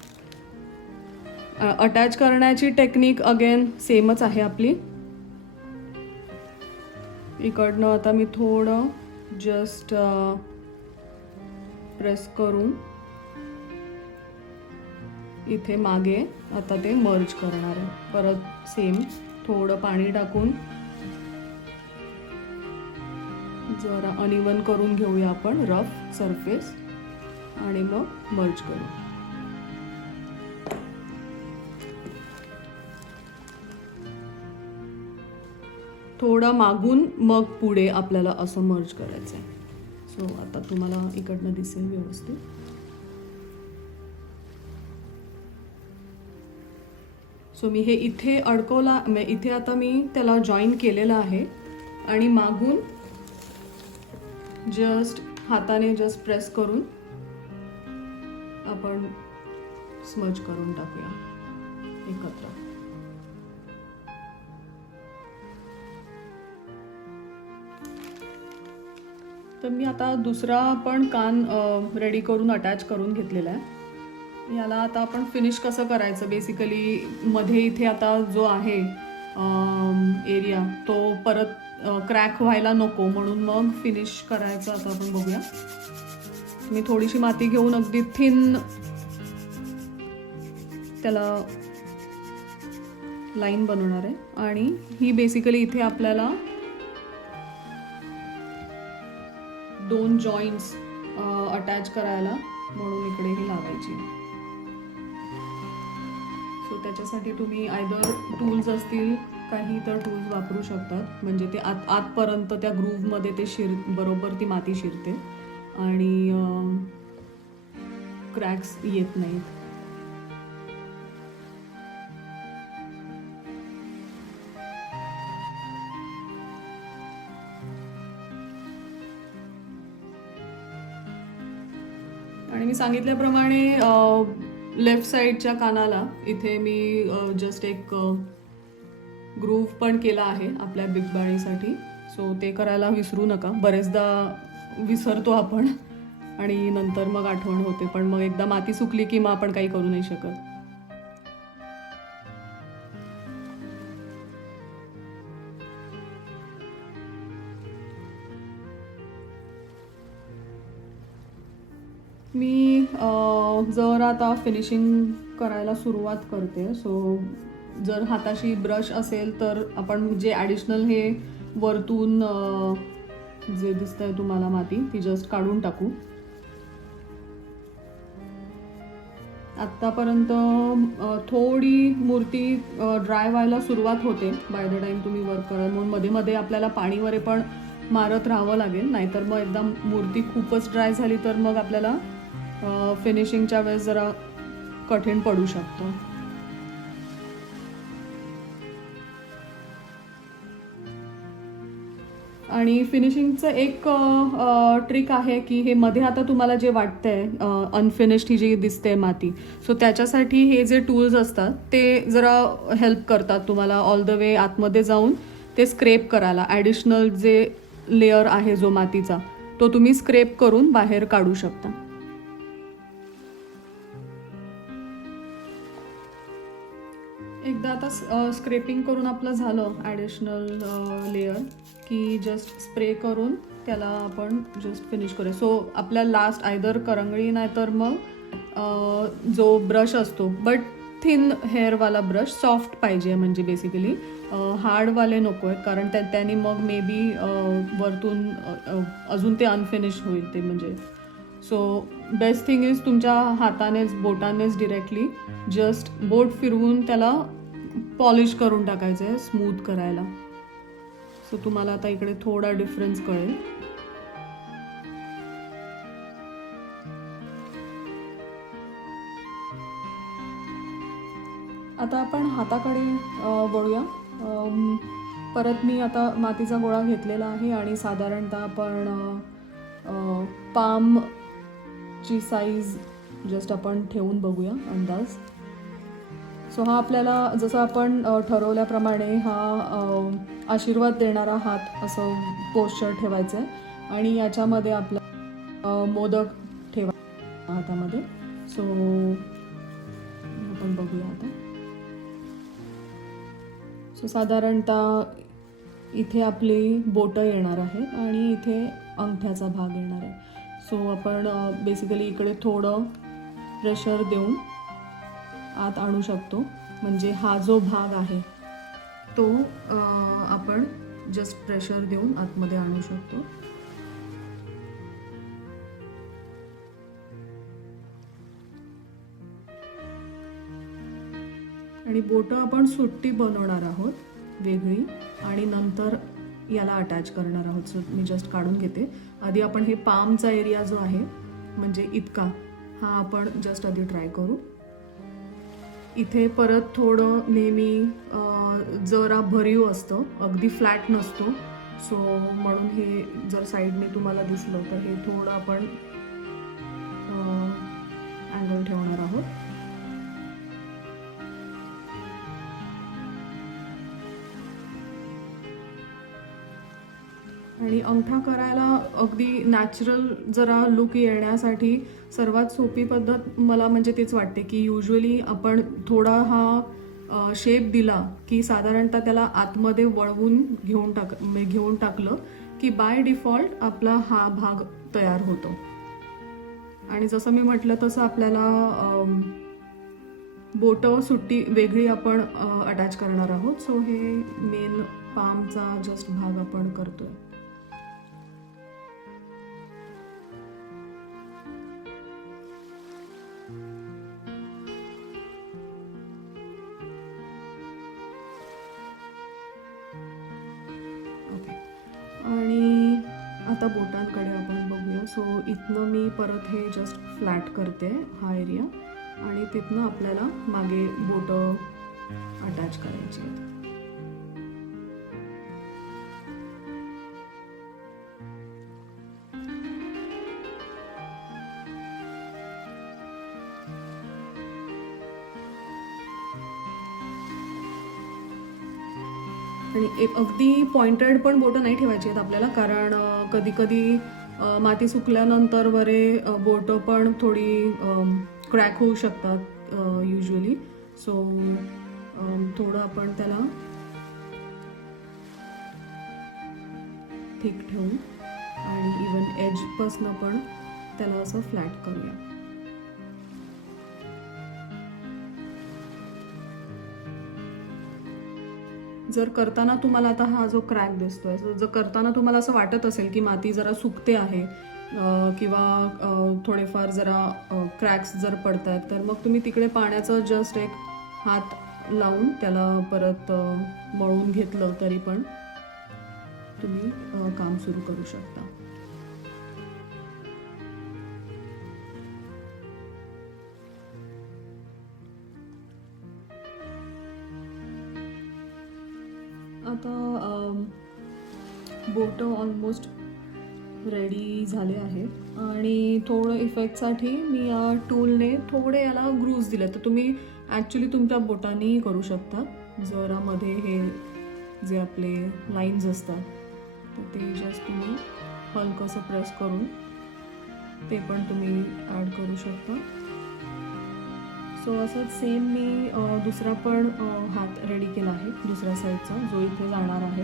अटॅच करण्याची टेक्निक अगेन सेमच आहे आपली. इकडनं आता मी थोडं जस्ट प्रेस करून इथे मागे आता ते मर्ज करणार आहे. परत सेम थोडं पाणी टाकून जरा अनइवन करून घेऊया आपण रफ सरफेस आणि मग मर्ज करू. थोडं मागून मग पुढे आपल्याला असं मर्ज करायचं आहे. सो आता तुम्हाला इकडनं दिसेल व्यवस्थित. सो मी हे इथे अडकवला. इथे आता मी त्याला जॉईन केलेलं आहे आणि मागून जस्ट हाताने जस्ट प्रेस करून आपण स्मज करून टाकूया एकत्र. तर मी आता दुसरा पण कान रेडी करून अटॅच करून घेतलेला आहे. याला आता आपण फिनिश कसं करायचं बेसिकली मध्ये इथे आता जो आहे एरिया तो परत क्रॅक व्हायला नको म्हणून मग फिनिश करायचं आता आपण बघूया. मी थोडीशी माती घेऊन अगदी थिन त्याला लाईन बनवणार आहे आणि ही बेसिकली इथे आपल्याला दोन जॉईंट्स अटॅच करायला म्हणून इकडे ही लावायची. सो त्याच्यासाठी तुम्ही आयदर टूल्स असतील काही तर टूल्स वापरू शकतात. म्हणजे ते आतपर्यंत त्या ग्रूव्हमध्ये ते बरोबर ती माती शिरते आणि क्रॅक्स येत नाहीत. आणि मी सांगितल्याप्रमाणे लेफ्ट साईडच्या कानाला इथे मी जस्ट एक ग्रूव्ह पण केला आहे आपल्या बिगबाळीसाठी. सो ते करायला विसरू नका. बरेचदा विसरतो आपण आणि नंतर मग आठवण होते. पण मग एकदा माती सुकली की मग आपण काही करू नाही शकत. मी जर आता फिनिशिंग करायला सुरुवात करते, सो जर हाताशी ब्रश असेल तर आपण जे ॲडिशनल हे वरतून जे दिसतंय तुम्हाला माती ती जस्ट काढून टाकू. आत्तापर्यंत थोडी मूर्ती ड्राय व्हायला सुरुवात होते बाय द टाईम तुम्ही वर्क कराल, म्हणून मध्ये मध्ये आपल्याला पाणी वगैरे पण मारत राहावं लागेल, नाहीतर मग एकदा मूर्ती खूपच ड्राय झाली तर मग आपल्याला फिनिशिंगच्या वेळेस जरा कठीण पडू शकतं. आणि फिनिशिंगचं एक ट्रिक आहे की हे मध्ये आता तुम्हाला जे वाटतंय अनफिनिश्ड ही जी दिसते माती, सो त्याच्यासाठी हे जे टूल्स असतात ते जरा हेल्प करतात तुम्हाला ऑल द वे आतमध्ये जाऊन ते स्क्रेप करायला. ॲडिशनल जे लेअर आहे जो मातीचा तो तुम्ही स्क्रेप करून बाहेर काढू शकता. एकदा आता स्क्रेपिंग करून आपलं झालं ॲडिशनल लेअर की जस्ट स्प्रे करून त्याला आपण जस्ट फिनिश करूया. सो आपल्या लास्ट आयदर करंगळी नाही तर मग जो ब्रश असतो, बट थिन हेअरवाला ब्रश, सॉफ्ट पाहिजे म्हणजे बेसिकली हार्डवाले नको आहेत, कारण त्याने मग मे बी वरतून अजून ते अनफिनिश होईल ते म्हणजे. सो बेस्ट थिंग इज तुमच्या हातानेच बोटानेच डिरेक्टली जस्ट बोट फिरवून त्याला पॉलिश करून टाकायचं आहे, स्मूथ करायला. सो तुम्हाला आता इकडे थोडा डिफरन्स कळेल. आता आपण हाताकडे वळूया. परत मी आता मातीचा गोळा घेतलेला आहे आणि साधारणतः आपण पामची साईज जस्ट आपण ठेवून बघूया अंदाज. सो हा आपल्याला जसं आपण ठरवल्याप्रमाणे हा आशीर्वाद देणारा हात असं पोस्चर ठेवायचं आहे आणि याच्यामध्ये आपला मोदक ठेवा हातामध्ये. सो आपण बघूया आता. सो साधारणतः इथे आपली बोटं येणार आहेत आणि इथे अंगठ्याचा भाग येणार आहे. सो आपण बेसिकली इकडे थोडं प्रेशर देऊन आत आणू शकतो, म्हणजे हा जो भाग आहे तो आपण जस्ट प्रेशर देऊन आतमध्ये आणू शकतो. आणि बोटं आपण सुट्टी बनवणार आहोत वेगळी आणि नंतर याला अटॅच करणार आहोत. सो मी जस्ट काढून घेते. आधी आपण हे पामचा एरिया जो आहे म्हणजे इतका हा आपण जस्ट आधी ट्राय करू. इथे परत थोडं नेहमी जरा भरीव असतं, अगदी फ्लॅट नसतो. सो म्हणून हे जर साईडने तुम्हाला दिसलं तर हे थोडं आपण अँगल ठेवणार आहोत. आणि अंगठा करायला अगदी नॅचरल जरा लुक येण्यासाठी सर्वात सोपी पद्धत मला म्हणजे तेच वाटते की युजली आपण थोडा हा शेप दिला की साधारणतः त्याला आतमध्ये वळवून घेऊन टाकलं की बाय डिफॉल्ट आपला हा भाग तयार होतो. आणि जसं मी म्हटलं तसं आपल्याला बोटं सुट्टी वेगळी आपण अटॅच करणार आहोत. सो हे मेन पामचा जस्ट भाग आपण करतोय. आणि आता बोटांकडे आपण बघूया. सो इथनं मी परत हे जस्ट फ्लॅट करते हा एरिया आणि तिथनं आपल्याला मागे बोटं अटॅच करायची आहेत. आणि एक अगदी पॉइंटेड पण बोटं नाही ठेवायची आहेत आपल्याला, कारण कधी कधी माती सुकल्यानंतर वरे बोटं पण थोडी क्रॅक होऊ शकतात युजली. सो थोडं आपण त्याला थिक ठेवून आणि इवन एजपासनं पण त्याला असं फ्लॅट करूया. जर करताना तुम्हाला आता हा जो क्रॅक दिसतोय, जर करताना तुम्हाला असं वाटत असेल की माती जरा सुकते आहे किंवा थोडेफार जरा क्रॅक्स जर पडतात, तर मग तुम्ही तिकडे पाण्याचं जस्ट एक हात लावून त्याला परत मळून घेतलं तरी पण तुम्ही काम सुरू करू शकता. आता बोटं ऑलमोस्ट रेडी झाले आहे आणि थोडं इफेक्टसाठी मी या टूलने थोडे याला ग्रूव्ज दिले. तर तुम्ही ॲक्च्युली तुमच्या बोटांनी करू शकता. जरामध्ये हे जे आपले लाईन्स असतात तर ते जस्ट तुम्ही हलकंसं प्रेस करून ते पण तुम्ही ॲड करू शकता. सो असंच सेम मी दुसरा पण हात रेडी केला आहे, दुसऱ्या साईडचा जो इथे जाणार आहे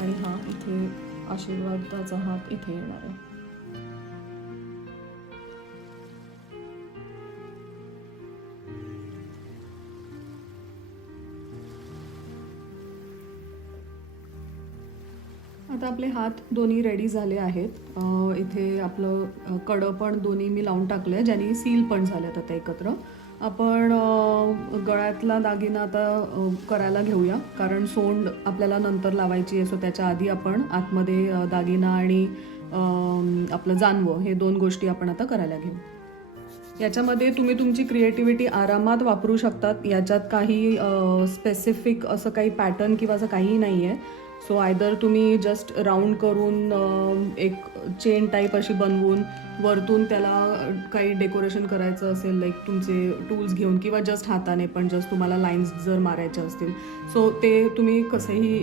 आणि हा इथे आशीर्वादाचा हात इथे येणार आहे. आता आपले हात दोन्ही रेडी झाले आहेत. इथे आपलं कडं पण दोन्ही मी लावून टाकले, ज्यांनी सील पण झालेत आता एकत्र. आपण गळ्यातला दागिना आता करायला घेऊया, कारण सोंड आपल्याला नंतर लावायची आहे. सो त्याच्या आधी आपण आतमध्ये दागिना आणि आपलं जानवं हे 2 गोष्टी आपण आता करायला घेऊ. याच्यामध्ये तुम्ही तुमची क्रिएटिव्हिटी आरामात वापरू शकतात. याच्यात काही स्पेसिफिक असं काही पॅटर्न किंवा असं काही नाही आहे. सो आयदर तुम्ही जस्ट राऊंड करून एक चेन टाईप अशी बनवून वरतून त्याला काही डेकोरेशन करायचं असेल, लाईक तुमचे टूल्स घेऊन किंवा जस्ट हाताने पण जस्ट तुम्हाला लाईन्स जर मारायच्या असतील, सो ते तुम्ही कसंही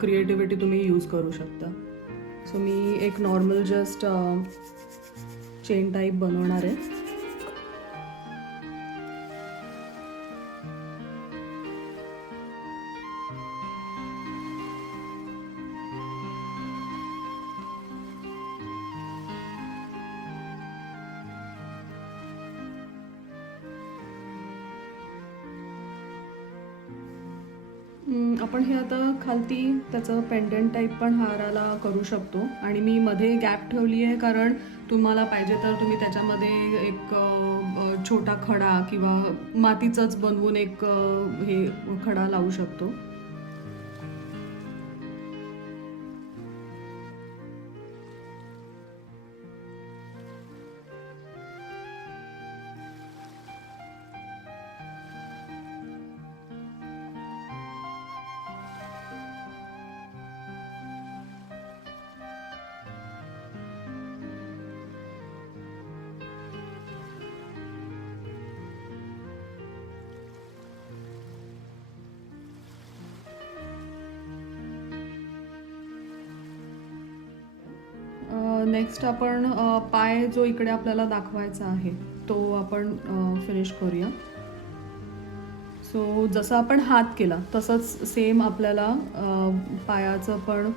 क्रिएटिव्हिटी तुम्ही यूज करू शकता. सो मी एक नॉर्मल जस्ट चेन टाईप बनवणार आहे. आपण हे आता खालती त्याचं पेंडंट टाईप पण हाराला करू शकतो आणि मी मध्ये गॅप ठेवली आहे, कारण तुम्हाला पाहिजे तर तुम्ही त्याच्यामध्ये एक छोटा खडा किंवा मातीचाच बनवून एक हे खडा लावू शकतो. नेक्स्ट आपण पाय जो इकडे आपल्याला दाखवायचा आहे तो आपण फिनिश करूया. सो जसं आपण हात केला तसंच सेम आपल्याला पायाचं पण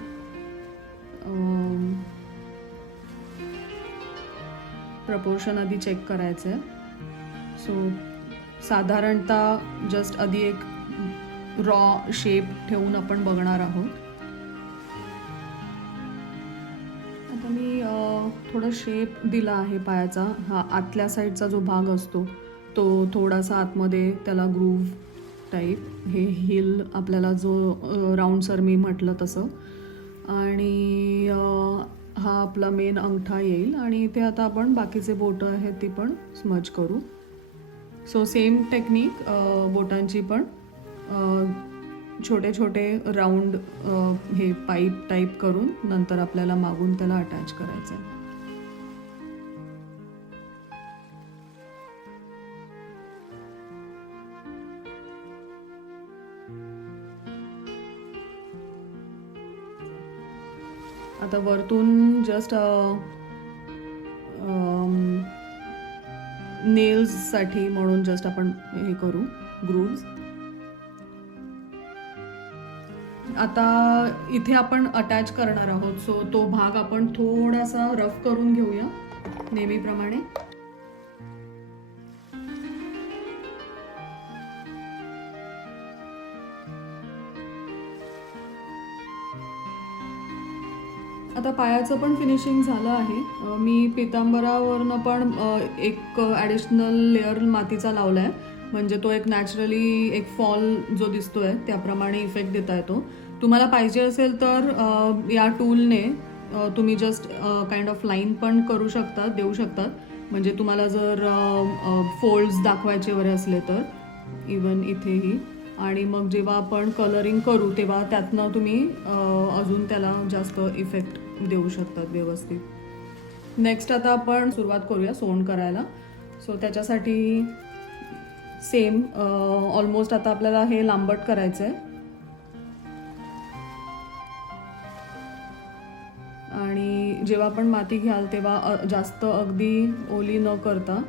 प्रपोर्शन आधी चेक करायचं आहे. सो साधारणतः जस्ट आधी एक रॉ शेप ठेवून आपण बघणार आहोत. आता मी थोडा शेप दिला आहे पायाचा. हा आतल्या साईडचा जो भाग असतो तो थोडासा आतमध्ये त्याला ग्रूव्ह टाईप, हे हिल आपल्याला जो राऊंडसर मी म्हटलं तसं, आणि हा आपला मेन अंगठा येईल आणि इथे आता आपण बाकीचे बोटं आहेत ती पण स्मज करू. सो सेम टेक्निक बोटांची पण छोटे छोटे राऊंड हे पाईप टाईप करून नंतर आपल्याला मागून त्याला अटॅच करायचं आहे. आता वरतून जस्ट नेल्ससाठी म्हणून जस्ट आपण हे करू ग्रूव्ज. आता इथे आपण अटॅच करणार आहोत, सो तो भाग आपण थोडासा रफ करून घेऊया. नेहमीप्रमाणे. आता पायाचं पण फिनिशिंग झालं आहे. मी पितांबरावरनं पण एक ॲडिशनल लेअर मातीचा लावला आहे, म्हणजे तो एक नॅचरली एक फॉल जो दिसतोय त्याप्रमाणे इफेक्ट देता येतो. तुम्हाला पाहिजे असेल तर या टूलने तुम्ही जस्ट काइंड ऑफ लाईन पण करू शकता, देऊ शकतात. म्हणजे तुम्हाला जर फोल्ड्स दाखवायचे वगैरे असले तर इवन इथेही. आणि मग जेव्हा आपण कलरिंग करू तेव्हा त्यातनं तुम्ही अजून त्याला जास्त इफेक्ट देऊ शकतात व्यवस्थित. नेक्स्ट आता आपण सुरुवात करूया सोंड करायला. सो त्याच्यासाठी सेम ऑलमोस्ट आता आपल्याला हे लांबट करायचं आहे. आणि जेव्हा आपण माती घ्याल तेव्हा जास्त अगदी ओली न करता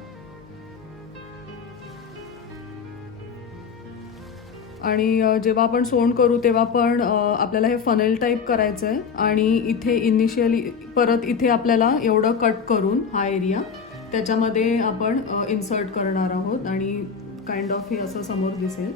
आणि जेव्हा आपण सोंड करू तेव्हा पण आपल्याला हे फनेल टाईप करायचं आहे. आणि इथे इनिशियली परत इथे आपल्याला एवढं कट करून हा एरिया त्याच्यामध्ये आपण इन्सर्ट करणार आहोत आणि काइंड ऑफ हे असं समोर दिसेल.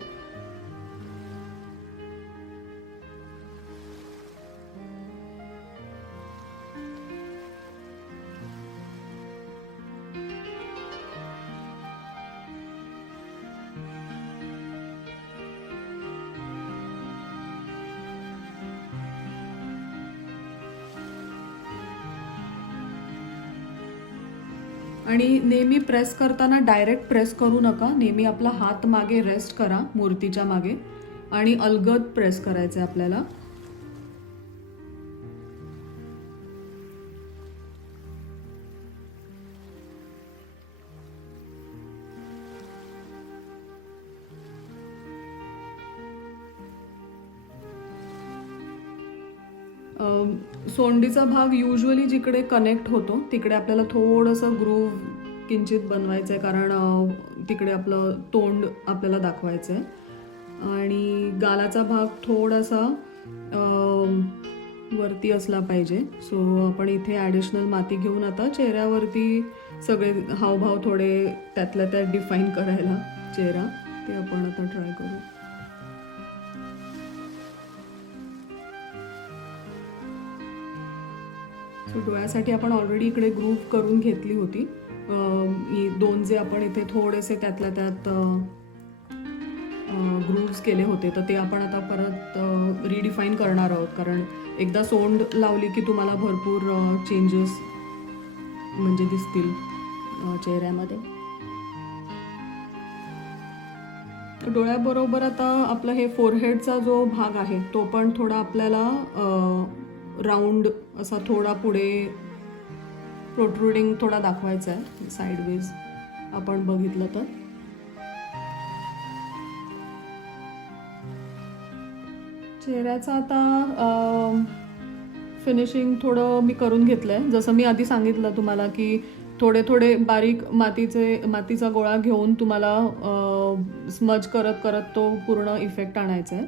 आणि नेहमी प्रेस करताना डायरेक्ट प्रेस करू नका. नेहमी आपला हात मागे रेस्ट करा मूर्तीच्या मागे आणि अलगद प्रेस करायचं आहे आपल्याला. सोंडीचा भाग युजली जिकडे कनेक्ट होतो तिकडे आपल्याला थोडंसं ग्रूव्ह किंचित बनवायचं आहे, कारण तिकडे आपलं तोंड आपल्याला दाखवायचं आहे. आणि गालाचा भाग थोडासा वरती असला पाहिजे. सो आपण इथे ॲडिशनल माती घेऊन आता चेहऱ्यावरती सगळे हावभाव थोडे त्यातल्या त्यात डिफाईन करायला चेहरा, ते आपण आता ट्राय करू. सो डोळ्यासाठी आपण ऑलरेडी इकडे ग्रूव्ह करून घेतली होती. दोन जे आपण इथे थोडेसे त्यातल्या त्यात ग्रूव्हज केले होते तर ते आपण आता परत रिडिफाईन करणार आहोत, कारण एकदा सोंड लावली की तुम्हाला भरपूर चेंजेस म्हणजे दिसतील चेहऱ्यामध्ये. डोळ्याबरोबर आता आपला हे फोरहेडचा जो भाग आहे तो पण थोडा आपल्याला राऊंड असा थोडा पुढे प्रोट्रुडिंग थोडा दाखवायचा आहे साईडवेज आपण बघितलं तर. चेहऱ्याचं आता फिनिशिंग थोडं मी करून घेतलंय. जसं मी आधी सांगितलं तुम्हाला की थोडे थोडे बारीक मातीचा गोळा घेऊन तुम्हाला स्मज करत करत तो पूर्ण इफेक्ट आणायचा आहे.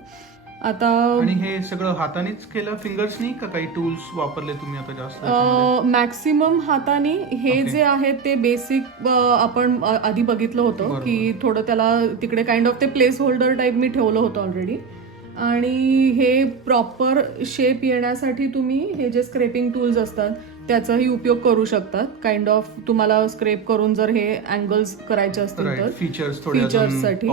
आता आणि हे सगळं हातानेच केलं, फिंगर्सनी का काही टूल्स वापरले तुम्ही आता जास्त? मॅक्सिमम हाताने. हे जे आहे ते बेसिक आपण आधी बघितलं होतं की थोडं त्याला तिकडे काइंड ऑफ ते प्लेस होल्डर टाईप मी ठेवलं होतं ऑलरेडी. आणि हे प्रॉपर शेप येण्यासाठी तुम्ही हे जे स्क्रेपिंग टूल्स असतात त्याचाही उपयोग करू शकतात. काइंड ऑफ तुम्हाला स्क्रेप करून जर हे अँगल्स करायचे असतील तर फीचर्ससाठी.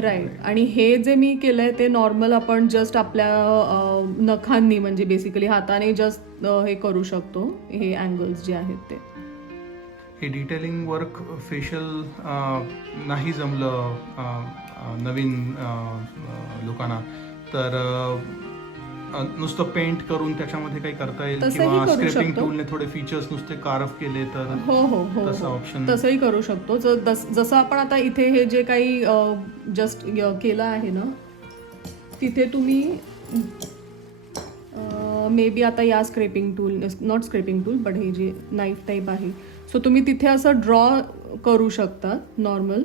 राईट. आणि हे जे मी केलंय ते नॉर्मल आपण जस्ट आपल्या नखांनी म्हणजे बेसिकली हाताने जस्ट हे करू शकतो, हे अँगल्स जे आहेत ते. हे डिटेलिंग वर्क फेशियल नाही जमलं नवीन लोकांना तर नुसतं पेंट करून त्याच्यामध्ये काही करता येईल किंवा स्क्रेपिंग टूलने थोडे फीचर्स नुसते कार्व केले तर हो तसं ऑप्शन तसंही करू शकतो. जसं आपण आता इथे हे जे काही जस्ट केलं आहे ना तिथे तुम्ही मे बी आता या scraping tool, not scraping tool but हे जे नाईफ टाईप आहे, सो तुम्ही तिथे असं ड्रॉ करू शकता नॉर्मल.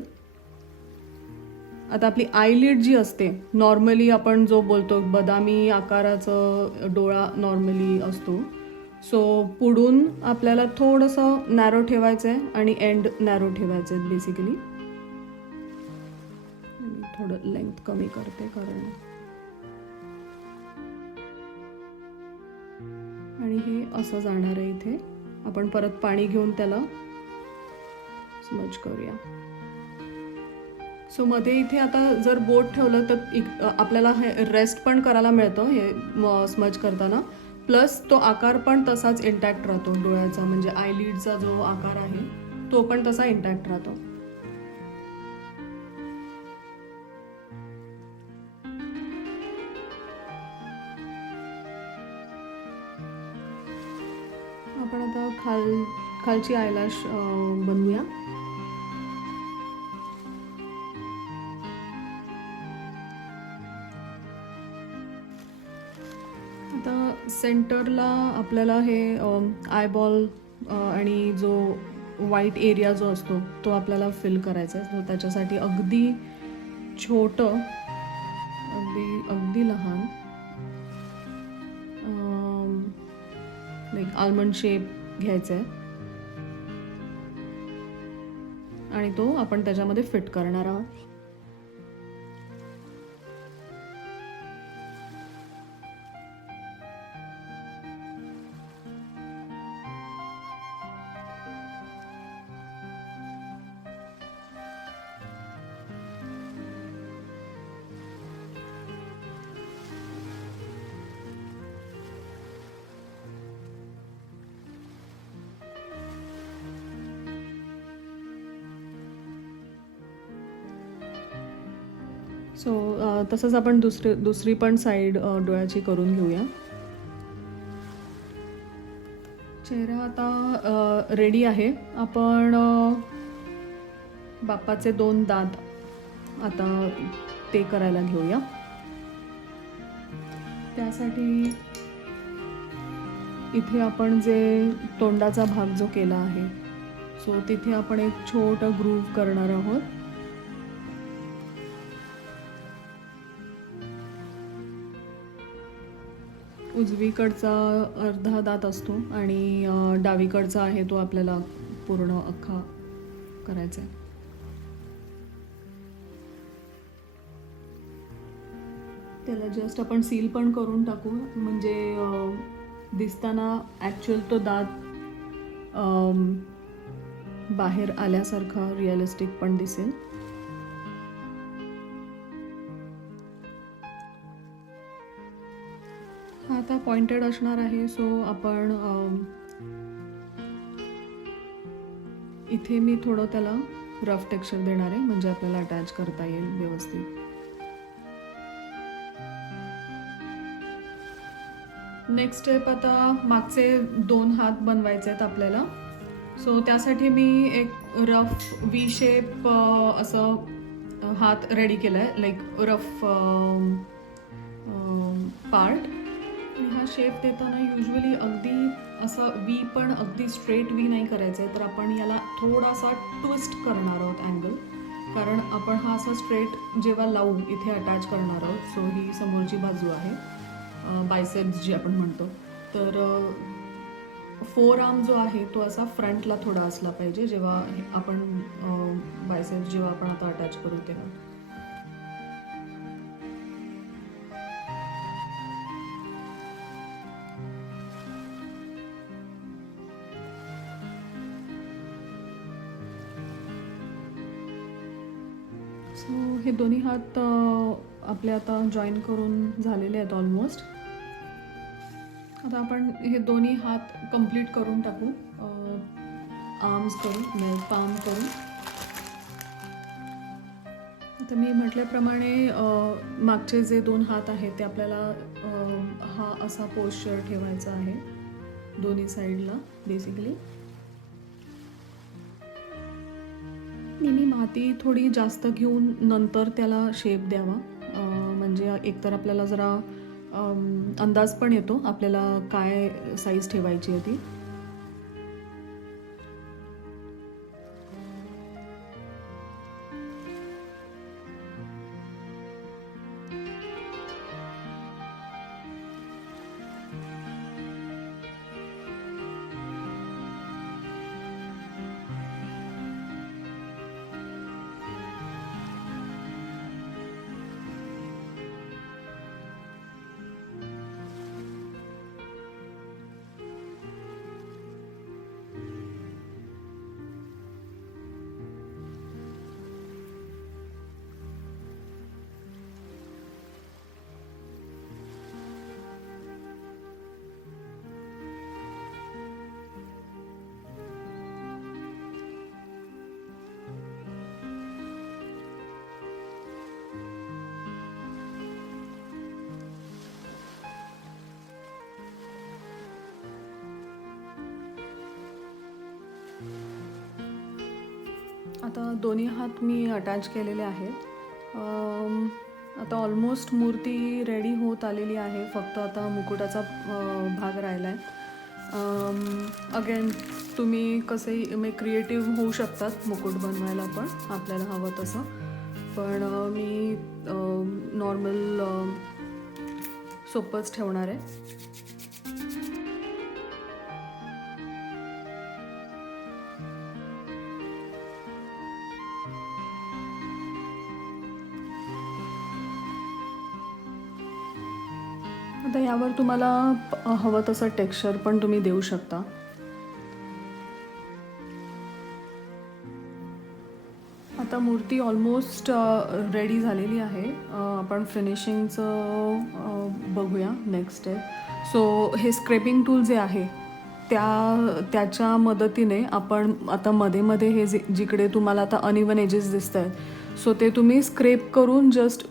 आता आपली आयलिड जी असते नॉर्मली आपण जो बोलतो बदामी आकाराचं डोळा नॉर्मली असतो सो पुढून आपल्याला थोडंसं नॅरो ठेवायचं आहे आणि एंड नॅरो ठेवायचे आहेत बेसिकली. थोडं लेंथ कमी करते कारण, आणि हे असं जाणार आहे इथे. आपण परत पाणी घेऊन त्याला स्मज करूया. सो मध्ये इथे आता जर बोट ठेवलं तर आपल्याला हे रेस्ट पण करायला मिळतं हे स्मज करताना, प्लस तो आकार पण तसाच इंटॅक्ट राहतो डोळ्याचा, म्हणजे आयलिडचा जो आकार आहे तो पण तसा इंटॅक्ट राहतो. आपण आता खालची आयलॅश बनवूया. आता सेंटरला आपल्याला हे आयबॉल आणि जो व्हाईट एरिया जो असतो तो आपल्याला फिल करायचा आहे. सो त्याच्यासाठी अगदी छोटं, अगदी लहान लाईक आल्मंड शेप घ्यायचा आहे आणि तो आपण त्याच्यामध्ये फिट करणार आहोत. सो तसंच आपण दुसरी पण साईड डोळ्याची करून घेऊया. चेहरा आता रेडी आहे. आपण बाप्पाचे 2 दात आता ते करायला घेऊया. त्यासाठी इथे आपण जे तोंडाचा भाग जो केला आहे, सो तिथे आपण एक छोटं ग्रूव्ह करणार आहोत. उजवीकडचा अर्धा दात असतो आणि डावीकडचा आहे तो आपल्याला पूर्ण अख्खा करायचा आहे. त्याला जस्ट आपण सील पण करून टाकू, म्हणजे दिसताना ॲक्च्युअल तो दात बाहेर आल्यासारखा रिअलिस्टिक पण दिसेल. हा आता पॉइंटेड असणार आहे. सो आपण इथे मी थोडं त्याला रफ टेक्स्चर देणार आहे, म्हणजे आपल्याला अटॅच करता येईल व्यवस्थित. नेक्स्ट स्टेप, आता मागचे 2 हात बनवायचे आहेत आपल्याला. सो त्यासाठी मी एक रफ वी शेप असं हात रेडी केला आहे, लाईक रफ पार्ट. हा शेप देताना युजली अगदी असा वी पण अगदी स्ट्रेट वी नाही करायचं आहे, तर आपण याला थोडासा ट्विस्ट करणार आहोत अँगल, कारण आपण हा असा स्ट्रेट जेव्हा लावू इथे अटॅच करणार आहोत. सो ही समोरची बाजू आहे, बायसेप्स जी आपण म्हणतो. तर फोर आर्म जो आहे तो असा फ्रंटला थोडा असला पाहिजे जेव्हा आपण बायसेप्स जेव्हा आपण आता अटॅच करू तेव्हा. सो हे दोन्ही हात आपले आता जॉईन करून झालेले आहेत ऑलमोस्ट. आता आपण हे दोन्ही हात कंप्लीट करून टाकू, आर्म्स करून, पाम करून. आता मी म्हटल्याप्रमाणे मागचे जे 2 हात आहेत ते आपल्याला हा असा पोश्चर ठेवायचा आहे दोन्ही साईडला बेसिकली. नेहमी माती थोडी जास्त घेऊन नंतर त्याला शेप द्यावा, म्हणजे एकतर आपल्याला जरा अंदाज पण येतो आपल्याला काय साईज ठेवायची आहे ती. आता दोन्ही हात मी अटॅच केलेले आहेत. आता ऑलमोस्ट मूर्ती रेडी होत आलेली आहे. फक्त आता मुकुटाचा भाग राहिला आहे. अगेन तुम्ही कसे क्रिएटिव्ह होऊ शकतात मुकुट बनवायला पण आपल्याला हवं तसं. पण मी नॉर्मल सोपंच ठेवणार आहे. आता यावर तुम्हाला हवं तसं टेक्स्चर पण तुम्ही देऊ शकता. आता मूर्ती ऑलमोस्ट रेडी झालेली आहे. आपण फिनिशिंगचं बघूया नेक्स्ट स्टेप. सो हे स्क्रेपिंग टूल जे आहे त्याच्या मदतीने आपण आता मध्ये मध्ये हे जिकडे तुम्हाला आता अनइवन एजेस दिसत आहेत सो ते तुम्ही स्क्रेप करून जस्ट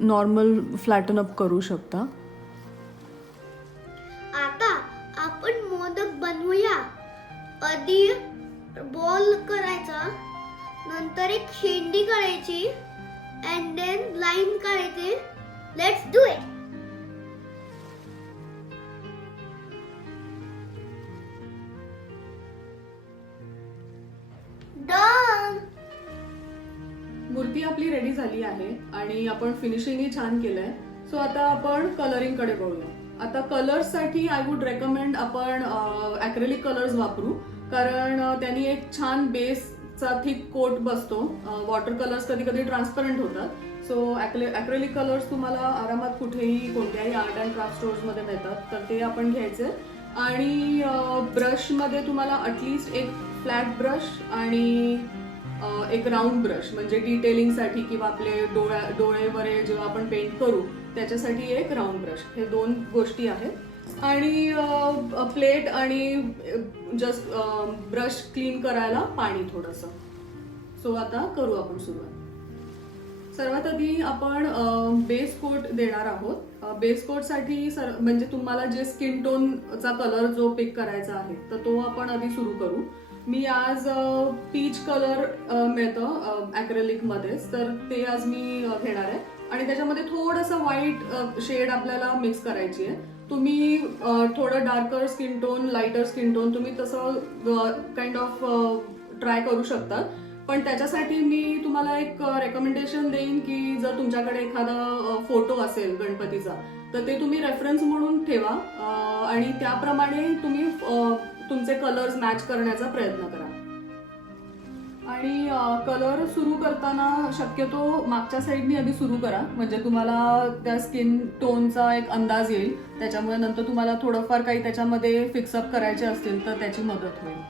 नॉर्मल फ्लॅटन अप करू शकता. आता आपण मोदक बनवूया. आधी बॉल करायचा, नंतर एक शेंडी करायची अँड देन लाईन काढायची. Let's do it. डन. मूर्ती आपली रेडी झाली आहे आणि आपण फिनिशिंगही छान केलंय. सो आता आपण कलरिंग कडे बघूया. आता कलर्स साठी आय वुड रेकमेंड आपण ॲक्रेलिक कलर्स वापरू, कारण त्यांनी एक छान बेसचा थिक कोट बसतो. वॉटर कलर्स कधी कधी ट्रान्सपरंट होतात. सो ॲक्रेलिक कलर्स तुम्हाला आरामात कुठेही कोणत्याही आर्ट अँड क्राफ्ट स्टोर्स मध्ये मिळतात, तर ते आपण घ्यायचे. आणि ब्रशमध्ये तुम्हाला अटलिस्ट एक फ्लॅट ब्रश आणि एक राऊंड ब्रश, म्हणजे डिटेलिंगसाठी किंवा आपले डोळे वगैरे जेव्हा आपण पेंट करू त्याच्यासाठी एक राऊंड ब्रश, हे 2 गोष्टी आहेत. आणि प्लेट आणि जस्ट ब्रश क्लीन करायला पाणी थोडंसं. सो आता करू आपण सुरुवात. सर्वात आधी आपण बेस कोट देणार आहोत. बेस कोटसाठी म्हणजे तुम्हाला जे स्किन टोनचा कलर जो पिक करायचा आहे तर तो आपण आधी सुरू करू. मी आज पीच कलर मिळतं ॲक्रेलिक मध्येच, तर ते आज मी घेणार आहे. आणि त्याच्यामध्ये थोडंसं व्हाईट शेड आपल्याला मिक्स करायची आहे. तुम्ही थोडं darker skin tone, lighter skin tone तुम्ही तसं काइंड ऑफ ट्राय करू शकता. पण त्याच्यासाठी मी तुम्हाला एक रेकमेंडेशन देईन की जर तुमच्याकडे एखादा फोटो असेल गणपतीचा तर ते तुम्ही रेफरन्स म्हणून ठेवा आणि त्याप्रमाणे तुम्ही तुमचे कलर्स मॅच करण्याचा प्रयत्न करा. आणि कलर सुरू करताना शक्यतो मागच्या साईडनी आधी सुरू करा, म्हणजे तुम्हाला त्या स्किन टोनचा एक अंदाज येईल. त्याच्यामुळे नंतर तुम्हाला थोडंफार काही त्याच्यामध्ये फिक्सअप करायचे असतील तर त्याची मदत होईल.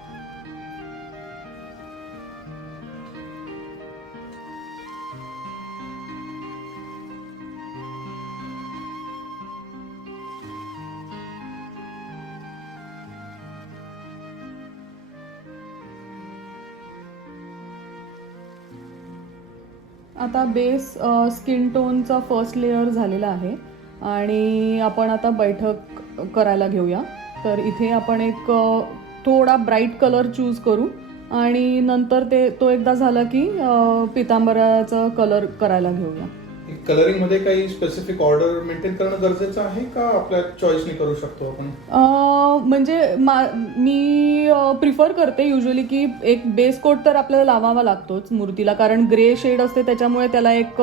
आता बेस स्किन टोनचा फर्स्ट लेअर झालेला आहे आणि आपण आता बैठक करायला घेऊया. तर इथे आपण एक थोडा ब्राईट कलर चूज करू आणि नंतर तो एकदा झाला की पितांबराचा कलर करायला घेऊया. कलरिंग मध्ये काही स्पेसिफिक ऑर्डर मेंटेन करणं गरजेचं आहे का आपल्या चॉईसने करू शकतो आपण? म्हणजे मी प्रिफर करते युजली की एक बेस कोट तर आपल्याला लावावा लागतोच मूर्तीला, कारण ग्रे शेड असते त्याच्यामुळे त्याला एक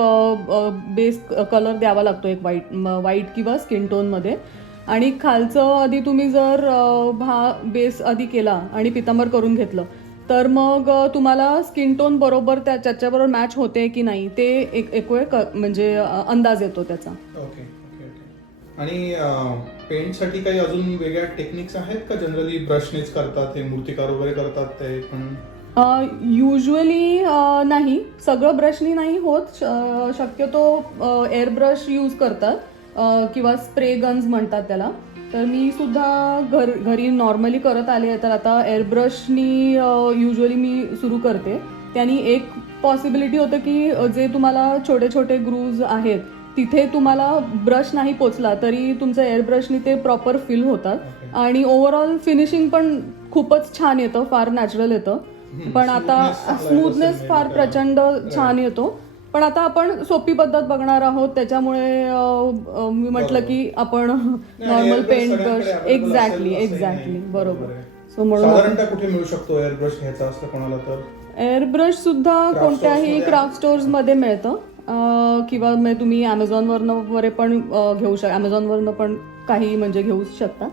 बेस कलर द्यावा लागतो, एक व्हाईट किंवा स्किन टोनमध्ये. आणि खालचं आधी तुम्ही जर हा बेस आधी केला आणि पितांबर करून घेतलं तर मग तुम्हाला स्किन टोन बरोबर त्याच्याबरोबर मॅच होते की नाही ते एक वेळ म्हणजे अंदाज येतो त्याचा. Okay okay okay. आणि पेंटसाठी काही अजून वेगळ्या टेक्निक्स आहेत का? जनरली ब्रशनेच करतात हे मूर्तिकार वगैरे करतात ते पण? युजली नाही, सगळं ब्रशनी नाही होत. शक्यतो एअर ब्रश यूज करतात किंवा स्प्रे गन्स म्हणतात त्याला. तर मी सुद्धा घरी नॉर्मली करत आले, तर आता एअर ब्रशनी युजली मी सुरू करते. त्यांनी एक पॉसिबिलिटी होतं की जे तुम्हाला छोटे छोटे ग्रूव्ज आहेत तिथे तुम्हाला ब्रश नाही पोचला तरी तुमचं एअर ब्रशनी ते प्रॉपर फिल होतात आणि ओव्हरऑल फिनिशिंग पण खूपच छान येतं, फार नॅचरल येतं. पण आता smoothness चांगला स्मूथनेस असेल फार maybe प्रचंड त्याला. छान येतो. पण आता आपण सोपी पद्धत बघणार आहोत, त्याच्यामुळे मी म्हटलं की आपण नॉर्मल airbrush पेंट सगळ्यांकडे ब्रश available एक्झॅक्टली असेल असंही एक्झॅक्टली नाही. बरोबर. आहे. सो म्हणून साधारणतः कुठे मिळू शकतो एअर ब्रश घ्यायचा असतं कोणाला तर? एअर ब्रश सुद्धा Craft कोणत्याही stores मध्ये क्राफ्ट स्टोअर्स मध्ये मिळतं. किंवा मग तुम्ही Amazonवरनं वगैरे पण घेऊ शकता. Amazonवरनं पण काही म्हणजे घेऊ शकता.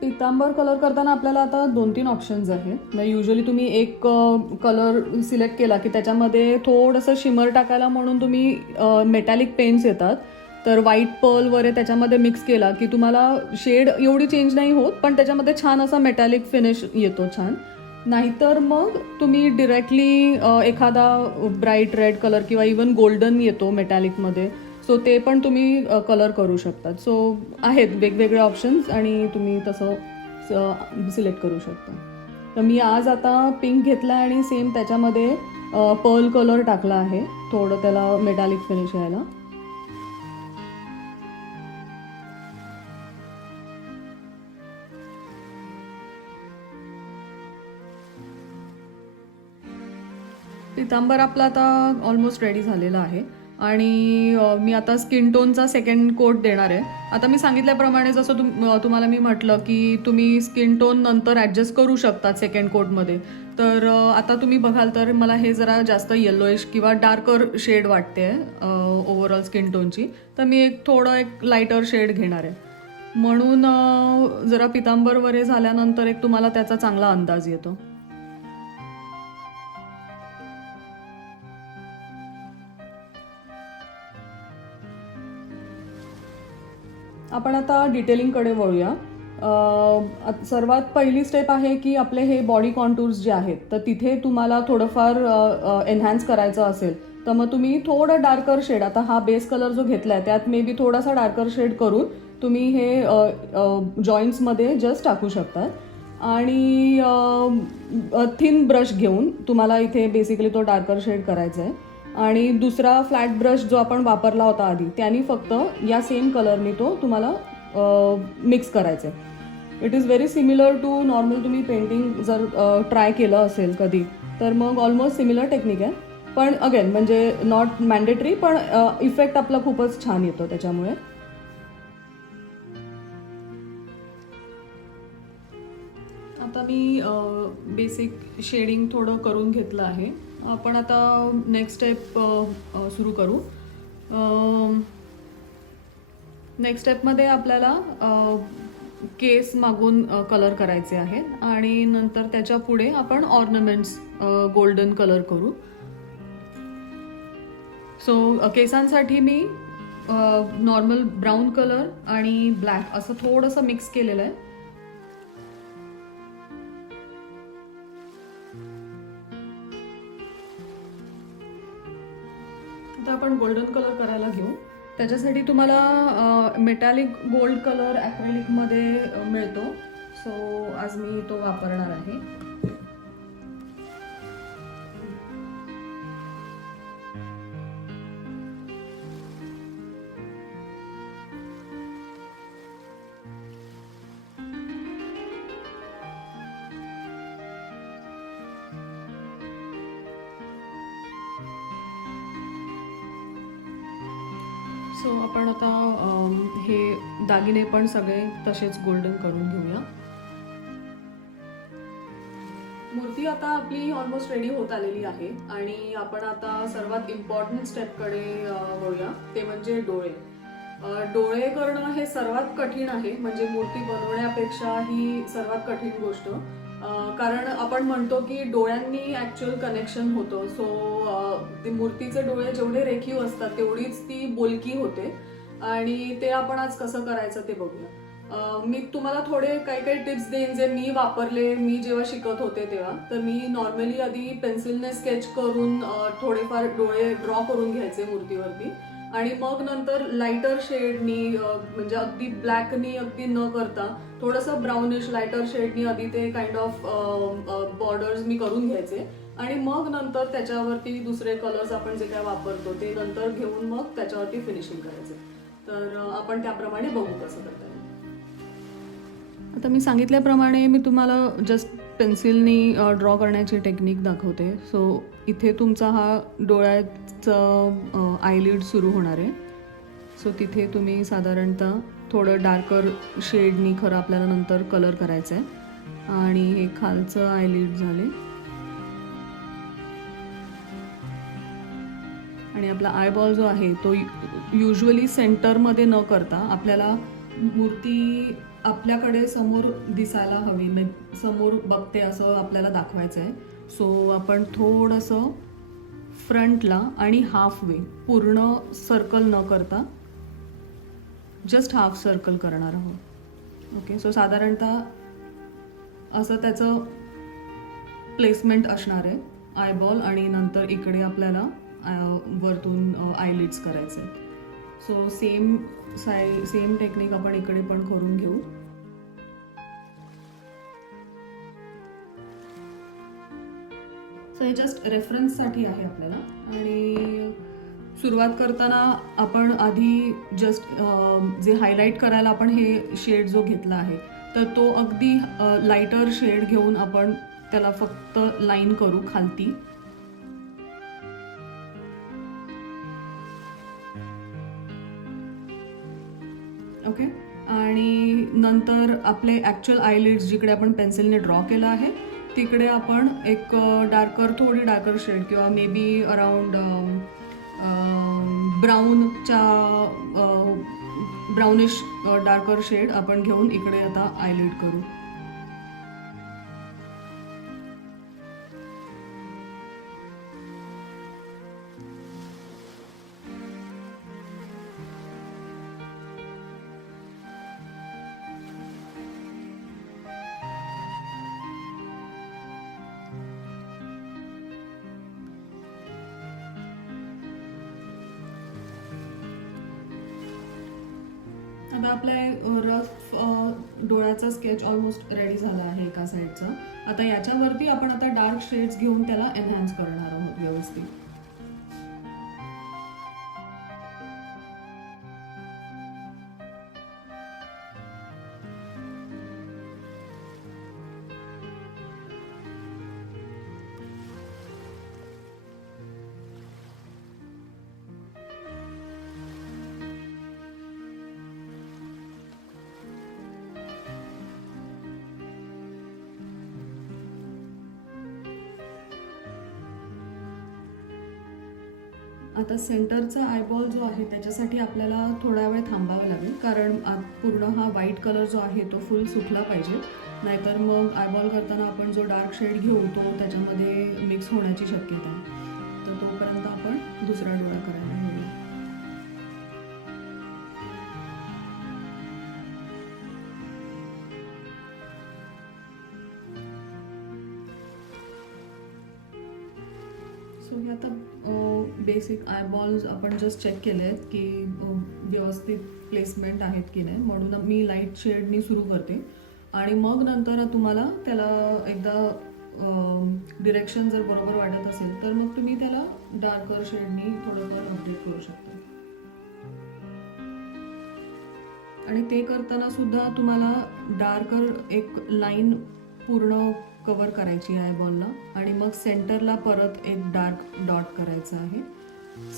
पितांबर कलर करताना आपल्याला आता 2-3 ऑप्शन्स आहेत. युजली तुम्ही एक कलर सिलेक्ट केला की त्याच्यामध्ये थोडंसं शिमर टाकायला म्हणून तुम्ही मेटॅलिक पेंट्स येतात, तर व्हाईट पर्ल वगैरे त्याच्यामध्ये मिक्स केला की तुम्हाला शेड एवढी चेंज नाही होत, पण त्याच्यामध्ये छान असा मेटॅलिक फिनिश येतो छान. नाहीतर मग तुम्ही डिरेक्टली एखादा ब्राईट रेड कलर किंवा इवन गोल्डन येतो मेटॅलिकमध्ये, सो ते पण तुम्ही कलर करू शकतात. सो आहेत वेगवेगळे ऑप्शन्स आणि तुम्ही तसं सिलेक्ट करू शकता. तर मी आज आता पिंक घेतला आणि सेम त्याच्यामध्ये पर्ल कलर टाकला आहे, थोडं त्याला मेटॅलिक फिनिश यायला. पितांबर आपला आता ऑलमोस्ट रेडी झालेला आहे आणि मी आता स्किन टोनचा सेकंड कोट देणार आहे. आता मी सांगितल्याप्रमाणे जसं तुम्हाला मी म्हटलं की तुम्ही स्किन टोन नंतर ॲडजस्ट करू शकता सेकंड कोटमध्ये. तर आता तुम्ही बघाल तर मला हे जरा जास्त येलोइश किंवा डार्कर शेड वाटते ओव्हरऑल स्किन टोनची, तर मी एक लाईटर शेड घेणार आहे. म्हणून जरा पितांबर वगैरे झाल्यानंतर एक तुम्हाला त्याचा चांगला अंदाज येतो. आपण आता डिटेलिंगकडे वळूया. सर्वात पहिली स्टेप आहे की आपले हे बॉडी कॉन्टूर्स जे आहेत, तर तिथे तुम्हाला थोडंफार एनहान्स करायचं असेल तर मग तुम्ही थोडं डार्कर शेड, आता हा बेस कलर जो घेतलाय त्यात मे बी थोडासा डार्कर शेड करून तुम्ही हे जॉईंट्समध्ये जस्ट टाकू शकता. आणि थिन ब्रश घेऊन तुम्हाला इथे बेसिकली तो डार्कर शेड करायचा आहे. आणि दुसरा फ्लॅट ब्रश जो आपण वापरला होता आधी, त्यांनी फक्त या सेम कलरनी तो तुम्हाला मिक्स करायचा आहे. It is very similar to normal तुम्ही पेंटिंग जर ट्राय केलं असेल कधी, तर मग ऑलमोस्ट सिमिलर टेक्निक आहे. पण अगेन म्हणजे नॉट मॅन्डेटरी, पण इफेक्ट आपला खूपच छान येतो त्याच्यामुळे. आता मी बेसिक शेडिंग थोडं करून घेतलं आहे. आपण आता नेक्स्ट स्टेप सुरू करू. नेक्स्ट स्टेपमध्ये आपल्याला केस मागून कलर करायचे आहेत आणि नंतर त्याच्या पुढे आपण ऑर्नामेंट्स गोल्डन कलर करू. सो केसांसाठी मी नॉर्मल ब्राऊन कलर आणि ब्लॅक असं थोडंसं मिक्स केलेलं आहे. आता आपण गोल्डन कलर करायला घेऊ. त्याच्यासाठी तुम्हाला मेटॅलिक गोल्ड कलर ॲक्रेलिकमध्ये मिळतो, सो आज मी तो वापरणार आहे. सो आपण आता हे दागिने पण सगळे तसेच गोल्डन करून घेऊया. मूर्ती आता आपली ऑलमोस्ट रेडी होत आलेली आहे आणि आपण आता सर्वात इम्पॉर्टंट स्टेपकडे वळूया, ते म्हणजे डोळे. डोळे करणं हे सर्वात कठीण आहे, म्हणजे मूर्ती बनवण्यापेक्षा ही सर्वात कठीण गोष्ट. कारण आपण म्हणतो की डोळ्यांनी ॲक्च्युअल कनेक्शन होतं. सो ती मूर्तीचे डोळे जेवढे रेखीव असतात तेवढीच ती बोलकी होते आणि ते आपण आज कसं करायचं ते बघूया. मी तुम्हाला थोडे काही टिप्स देईन जे मी वापरले मी जेव्हा शिकत होते तेव्हा. तर मी नॉर्मली आधी पेन्सिलने स्केच करून थोडेफार डोळे ड्रॉ करून घ्यायचे मूर्तीवरती आणि मग नंतर लाईटर शेडनी, म्हणजे अगदी ब्लॅकनी अगदी न करता थोडंसं ब्राउनिश लाईटर शेडनी आधी ते काइंड ऑफ बॉर्डर्स मी करून घ्यायचे आणि मग नंतर त्याच्यावरती दुसरे कलर्स आपण जे काय वापरतो ते नंतर घेऊन मग त्याच्यावरती फिनिशिंग करायचे. तर आपण त्याप्रमाणे बघू कसं करता येईल. आता मी सांगितल्याप्रमाणे मी तुम्हाला जस्ट पेन्सिलनी ड्रॉ करण्याची टेक्निक दाखवते. सो इथे तुमचा हा डोळ्याचा आयलिड सुरू होणार आहे. सो तिथे तुम्ही साधारणतः थोडं डार्कर शेडनी खरं आपल्याला नंतर कलर करायचं आहे. आणि हे खालचं आयलिड झाले आणि आपला आयबॉल जो आहे तो युजली सेंटरमध्ये न करता आपल्याला मूर्ती आपल्याकडे समोर दिसायला हवी, म्हणजे समोर बघते असं आपल्याला दाखवायचं आहे. सो आपण थोडंसं फ्रंटला आणि हाफ वे, पूर्ण सर्कल न करता जस्ट हाफ सर्कल करणार आहोत. ओके, सो साधारणतः असं त्याचं प्लेसमेंट असणार आहे आयबॉल, आणि नंतर इकडे आपल्याला वरतून आयलिड्स करायचे आहेत. सो सेम टेक्निक आपण इकडे पण करून घेऊ. सो हे जस्ट रेफरन्ससाठी आहे आपल्याला. आणि सुरुवात करताना आपण आधी जस्ट जे हायलाईट करायला आपण हे शेड जो घेतला आहे तर तो अगदी लाईटर शेड घेऊन आपण त्याला फक्त लाईन करू खालती. ओके, आणि नंतर आपले ॲक्च्युअल आयलिड्स जिकडे आपण पेन्सिलने ड्रॉ केलं आहे तिकडे आपण एक थोडी डार्कर शेड किंवा maybe around brownish darker shade आपण घेऊन इकडे आता आयलिड करू. आता आपल्या रफ डोळ्याचा स्केच ऑलमोस्ट रेडी झाला आहे एका साईडचा. आता याच्यावरती आपण आता डार्क शेड्स घेऊन त्याला एनहान्स करणार आहोत व्यवस्थित. आता सेंटरचा आयबॉल जो आहे त्याच्यासाठी आपल्याला थोडा वेळ थांबावे लागेल, कारण पूर्ण हा व्हाईट कलर जो आहे तो फुल सुटला पाहिजे. नाहीतर मग आयबॉल करताना आपण जो डार्क शेड घेऊ तो त्याच्यामध्ये मिक्स होण्याची शक्यता आहे. तर तोपर्यंत आपण दुसरा डोळा करायला हवा. सो हे आता बेसिक आयबॉल्स आपण जस्ट चेक केले आहेत की व्यवस्थित प्लेसमेंट आहेत की नाही, म्हणून मी लाईट शेडनी सुरू करते आणि मग नंतर तुम्हाला त्याला एकदा डिरेक्शन जर बरोबर वाटत असेल तर मग तुम्ही त्याला डार्कर शेडनी थोडंफार अपडेट करू शकता. आणि ते करताना सुद्धा तुम्हाला डार्कर एक लाईन पूर्ण कवर करायची आहे आयबॉलला, आणि मग सेंटरला परत एक डार्क डॉट करायचा आहे.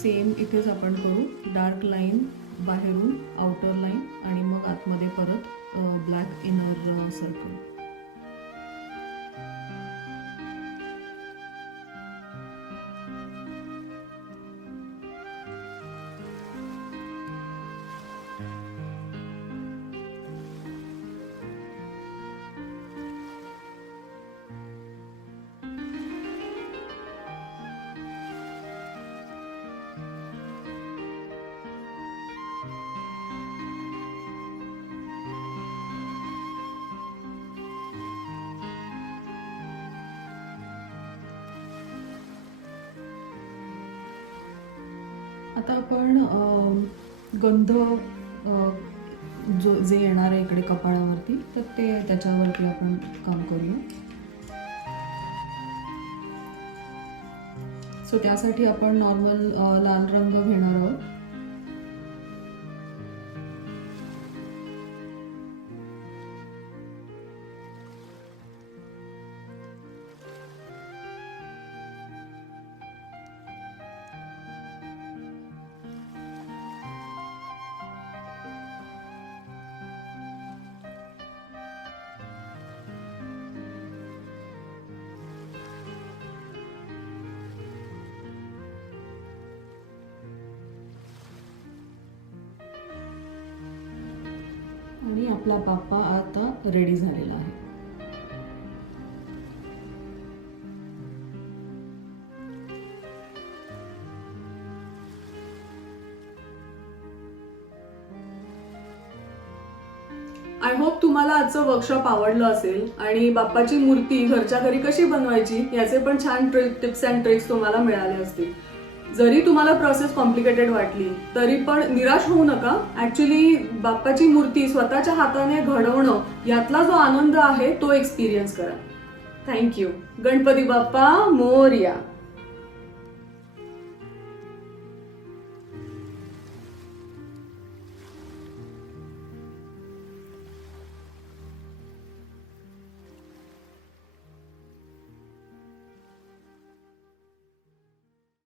सेम इथेच आपण करू, डार्क लाईन बाहेरून आउटर लाईन आणि मग आतमध्ये परत ब्लॅक इनर सर्कल. आता आपण गंध जे येणार आहे इकडे कपाळावरती, तर ते त्याच्यावरती आपण काम करूया. सो त्यासाठी आपण नॉर्मल लाल रंग घेणार आहोत. आणि आपला बाप्पा आता रेडी झालेला आहे. आय होप तुम्हाला आजचं वर्कशॉप आवडलं असेल आणि बाप्पाची मूर्ती घरच्या घरी कशी बनवायची याचे पण छान टिप्स अँड ट्रिक्स तुम्हाला मिळाले असतील. जरी तुम्हाला प्रोसेस कॉम्प्लिकेटेड वाटली तरी पण निराश होऊ नका. ऍक्च्युली बाप्पाची मूर्ती स्वतःच्या हाताने घडवणं यातला जो आनंद आहे तो एक्सपिरियन्स करा. थँक्यू. गणपती बाप्पा मोरया.